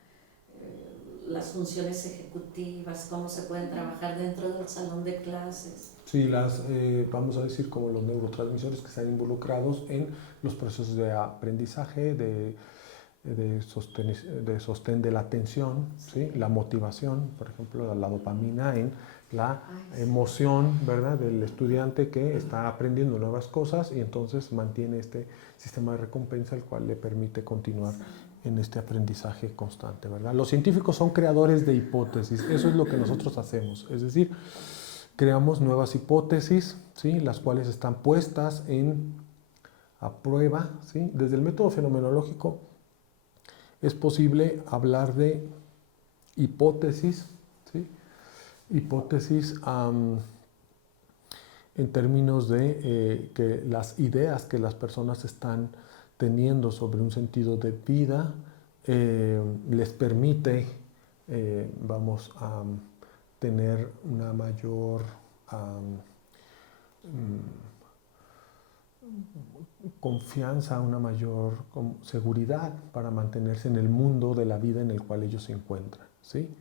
las funciones ejecutivas, cómo se pueden trabajar dentro del salón de clases. Sí, vamos a decir como los neurotransmisores que están involucrados en los procesos de aprendizaje, de sostén de la atención, ¿sí? La motivación, por ejemplo, la dopamina en la emoción, ¿verdad? Del estudiante que está aprendiendo nuevas cosas y entonces mantiene este sistema de recompensa el cual le permite continuar en este aprendizaje constante, ¿verdad? Los científicos son creadores de hipótesis, eso es lo que nosotros hacemos, es decir, creamos nuevas hipótesis, ¿sí? Las cuales están puestas a prueba, ¿sí? Desde el método fenomenológico es posible hablar de hipótesis, ¿sí? Hipótesis en términos de que las ideas que las personas están teniendo sobre un sentido de vida les permite, vamos a tener una mayor confianza, una mayor seguridad para mantenerse en el mundo de la vida en el cual ellos se encuentran, ¿sí?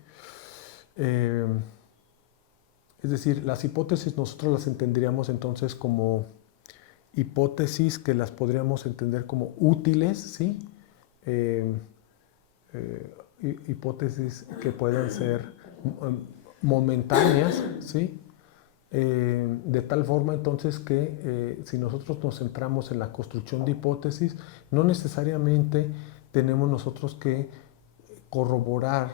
Es decir, las hipótesis nosotros las entenderíamos entonces como hipótesis que las podríamos entender como útiles, ¿sí? Hipótesis que pueden ser momentáneas, ¿sí? De tal forma entonces que si nosotros nos centramos en la construcción de hipótesis, no necesariamente tenemos nosotros que corroborar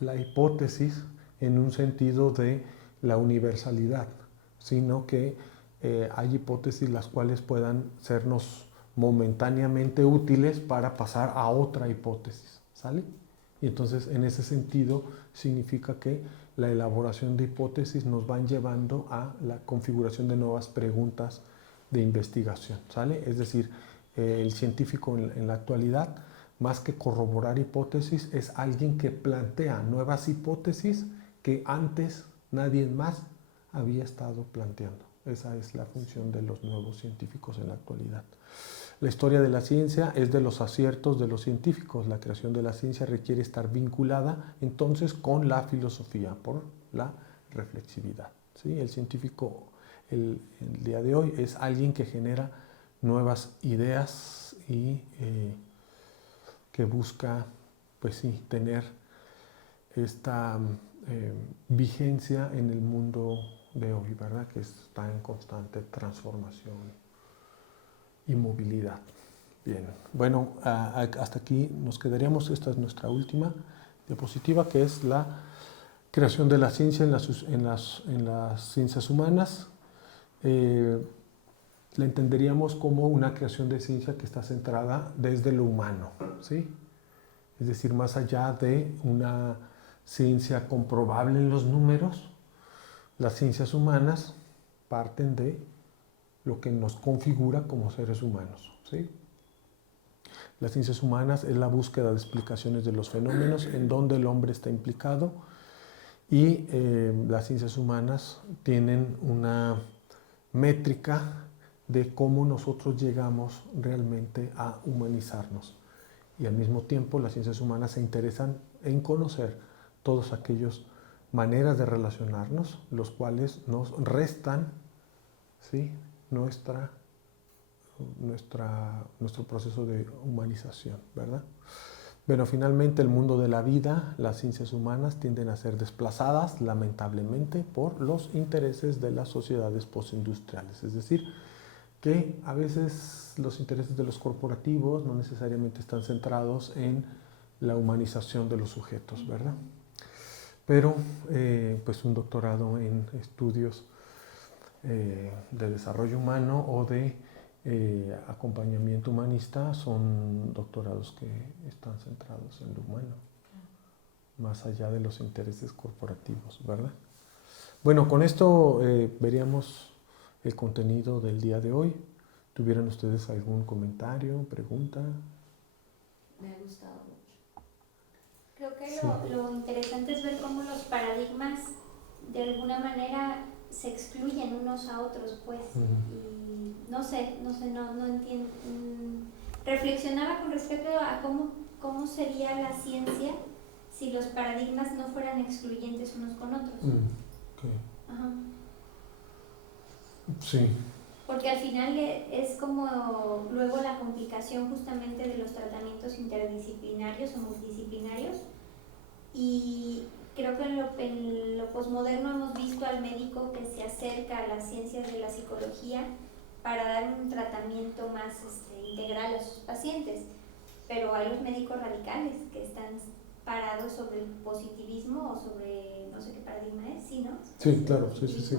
la hipótesis en un sentido de la universalidad, sino que hay hipótesis las cuales puedan sernos momentáneamente útiles para pasar a otra hipótesis, ¿sale? Y entonces en ese sentido significa que la elaboración de hipótesis nos van llevando a la configuración de nuevas preguntas de investigación, ¿sale? Es decir, el científico en la actualidad, más que corroborar hipótesis, es alguien que plantea nuevas hipótesis que antes nadie más había estado planteando. Esa es la función de los nuevos científicos en la actualidad. La historia de la ciencia es de los aciertos de los científicos. La creación de la ciencia requiere estar vinculada entonces con la filosofía, por la reflexividad, ¿sí? El científico el día de hoy es alguien que genera nuevas ideas y que busca, pues sí, tener esta vigencia en el mundo de hoy, ¿verdad? Que está en constante transformación y movilidad. Bien, bueno, hasta aquí nos quedaríamos. Esta es nuestra última diapositiva, que es la creación de la ciencia en las ciencias humanas. La entenderíamos como una creación de ciencia que está centrada desde lo humano, ¿sí? Es decir, más allá de una ciencia comprobable en los números, las ciencias humanas parten de lo que nos configura como seres humanos, ¿sí? Las ciencias humanas es la búsqueda de explicaciones de los fenómenos en donde el hombre está implicado, y las ciencias humanas tienen una métrica de cómo nosotros llegamos realmente a humanizarnos. Y al mismo tiempo las ciencias humanas se interesan en conocer todas aquellas maneras de relacionarnos, los cuales nos restan, ¿sí?, nuestro proceso de humanización, ¿verdad? Bueno, finalmente el mundo de la vida, las ciencias humanas tienden a ser desplazadas, lamentablemente, por los intereses de las sociedades postindustriales. Es decir, que a veces los intereses de los corporativos no necesariamente están centrados en la humanización de los sujetos, ¿verdad? Pero, pues un doctorado en estudios de desarrollo humano o de acompañamiento humanista son doctorados que están centrados en lo humano, más allá de los intereses corporativos, ¿verdad? Bueno, con esto veríamos el contenido del día de hoy. ¿Tuvieran ustedes algún comentario, pregunta? Me ha gustado mucho. Creo que lo interesante es ver cómo los paradigmas de alguna manera se excluyen unos a otros, pues. Y no entiendo. Reflexionaba con respecto a cómo sería la ciencia si los paradigmas no fueran excluyentes unos con otros. Okay. Ajá. Sí. Porque al final es como luego la complicación justamente de los tratamientos interdisciplinarios o multidisciplinarios, y creo que en lo posmoderno hemos visto al médico que se acerca a las ciencias de la psicología para dar un tratamiento más integral a sus pacientes, pero hay los médicos radicales que están parados sobre el positivismo o sobre, no sé qué paradigma es, ¿sí, no? Sí, claro, sí.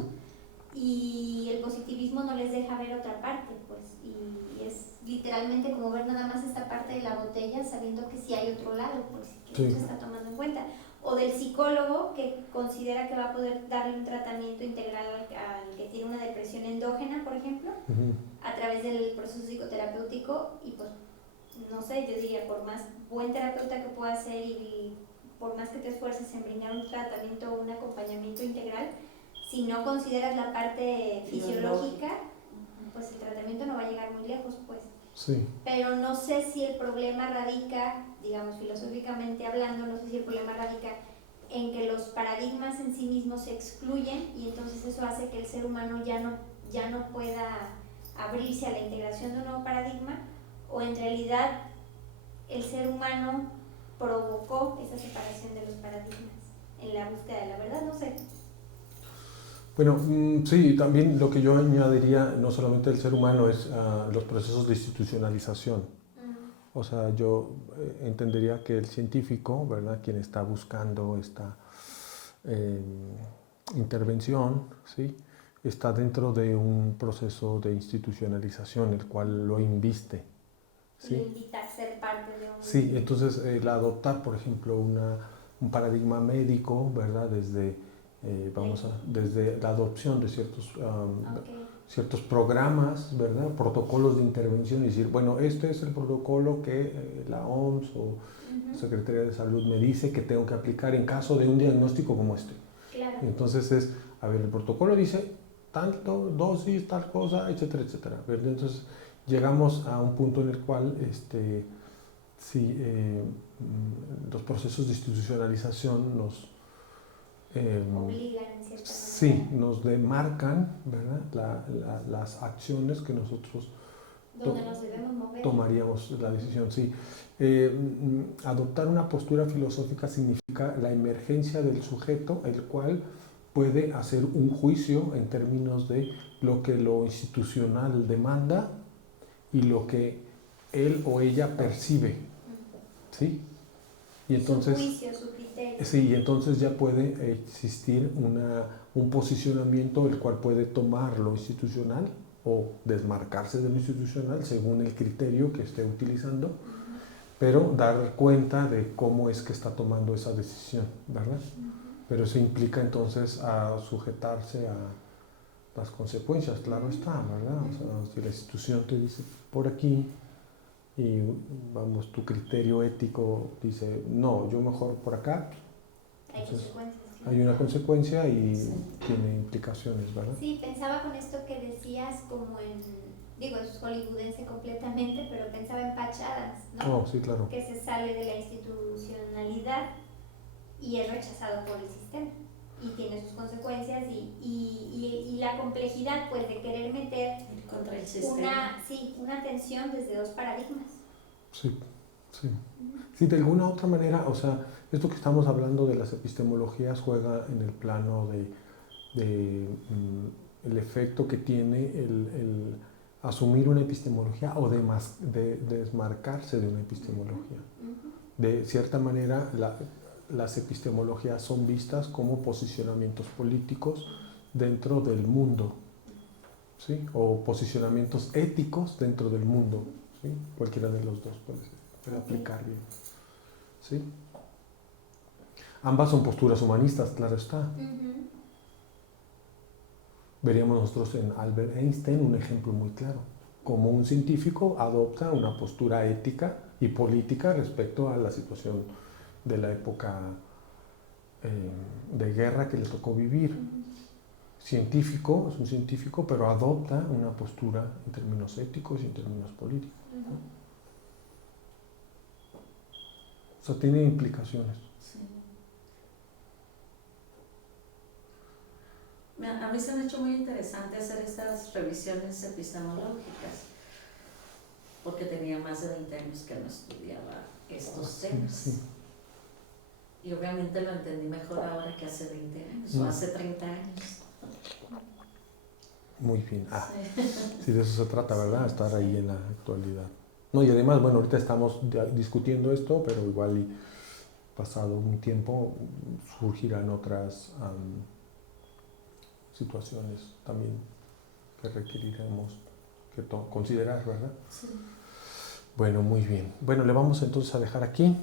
Y el positivismo no les deja ver otra parte, pues, y es literalmente como ver nada más esta parte de la botella sabiendo que sí hay otro lado, pues, que no se está tomando en cuenta. O del psicólogo que considera que va a poder darle un tratamiento integral al que tiene una depresión endógena, por ejemplo, a través del proceso psicoterapéutico, y pues, no sé, yo diría, por más buen terapeuta que pueda ser y por más que te esfuerces en brindar un tratamiento o un acompañamiento integral, si no consideras la parte fisiológica, pues el tratamiento no va a llegar muy lejos, pues. Sí. Pero no sé si el problema radica, digamos, filosóficamente hablando, no sé si el problema radica en que los paradigmas en sí mismos se excluyen, y entonces eso hace que el ser humano ya no pueda abrirse a la integración de un nuevo paradigma, o en realidad el ser humano provocó esa separación de los paradigmas en la búsqueda de la verdad, no sé. Bueno, sí, también lo que yo añadiría, no solamente el ser humano, es los procesos de institucionalización. O sea, yo entendería que el científico, ¿verdad?, quien está buscando esta intervención, ¿sí?, está dentro de un proceso de institucionalización, el cual lo inviste. ¿Sí? Lo invita a ser parte de un... Sí, entonces el adoptar, por ejemplo, un paradigma médico, ¿verdad? Desde la adopción de ciertos programas, ¿verdad? Protocolos de intervención y decir, bueno, este es el protocolo que la OMS o Secretaría de Salud me dice que tengo que aplicar en caso de un diagnóstico como este. Claro. Entonces el protocolo dice tanto, dosis, tal cosa, etcétera, etcétera, ¿verdad? Entonces llegamos a un punto en el cual los procesos de institucionalización nos obligan en cierta manera. Sí, nos demarcan, ¿verdad? Las acciones que nosotros donde nos debemos mover. Tomaríamos la decisión, sí. Adoptar una postura filosófica significa la emergencia del sujeto, el cual puede hacer un juicio en términos de lo que lo institucional demanda y lo que él o ella percibe, ¿sí? Y entonces, su juicio, su criterio. Sí, y entonces ya puede existir un posicionamiento el cual puede tomar lo institucional o desmarcarse de lo institucional según el criterio que esté utilizando, pero dar cuenta de cómo es que está tomando esa decisión, ¿verdad? Pero eso implica entonces a sujetarse a las consecuencias, claro está, ¿verdad? O sea, si la institución te dice por aquí y vamos, tu criterio ético dice, no, yo mejor por acá, entonces hay una consecuencia y tiene implicaciones, ¿verdad? Sí, pensaba con esto que decías como es hollywoodense completamente, pero pensaba en Patch Adams, ¿no? Oh, sí, claro. Que se sale de la institucionalidad y es rechazado por el sistema y tiene sus consecuencias y la complejidad pues de querer meter contra el sistema. Una tensión desde dos paradigmas. Sí, sí. Sí, de alguna otra manera, o sea, esto que estamos hablando de las epistemologías juega en el plano de el efecto que tiene el asumir una epistemología o de desmarcarse de una epistemología. De cierta manera, las epistemologías son vistas como posicionamientos políticos dentro del mundo, ¿sí? O posicionamientos éticos dentro del mundo, ¿sí? Cualquiera de los dos puede aplicar bien, ¿sí? Ambas son posturas humanistas, claro está. Veríamos nosotros en Albert Einstein un ejemplo muy claro. Como un científico adopta una postura ética y política respecto a la situación de la época de guerra que le tocó vivir. Científico, es un científico, pero adopta una postura en términos éticos y en términos políticos. O sea, tiene implicaciones. Sí. A mí se me ha hecho muy interesante hacer estas revisiones epistemológicas, porque tenía más de 20 años que no estudiaba estos temas. Sí. Y obviamente lo entendí mejor ahora que hace 20 años o hace 30 años. Muy bien. Sí, de eso se trata, ¿verdad? Estar ahí en la actualidad. No, y además, bueno, ahorita estamos discutiendo esto, pero igual y pasado un tiempo surgirán otras situaciones también que requeriremos considerar, ¿verdad? Sí. Bueno, muy bien. Bueno, le vamos entonces a dejar aquí.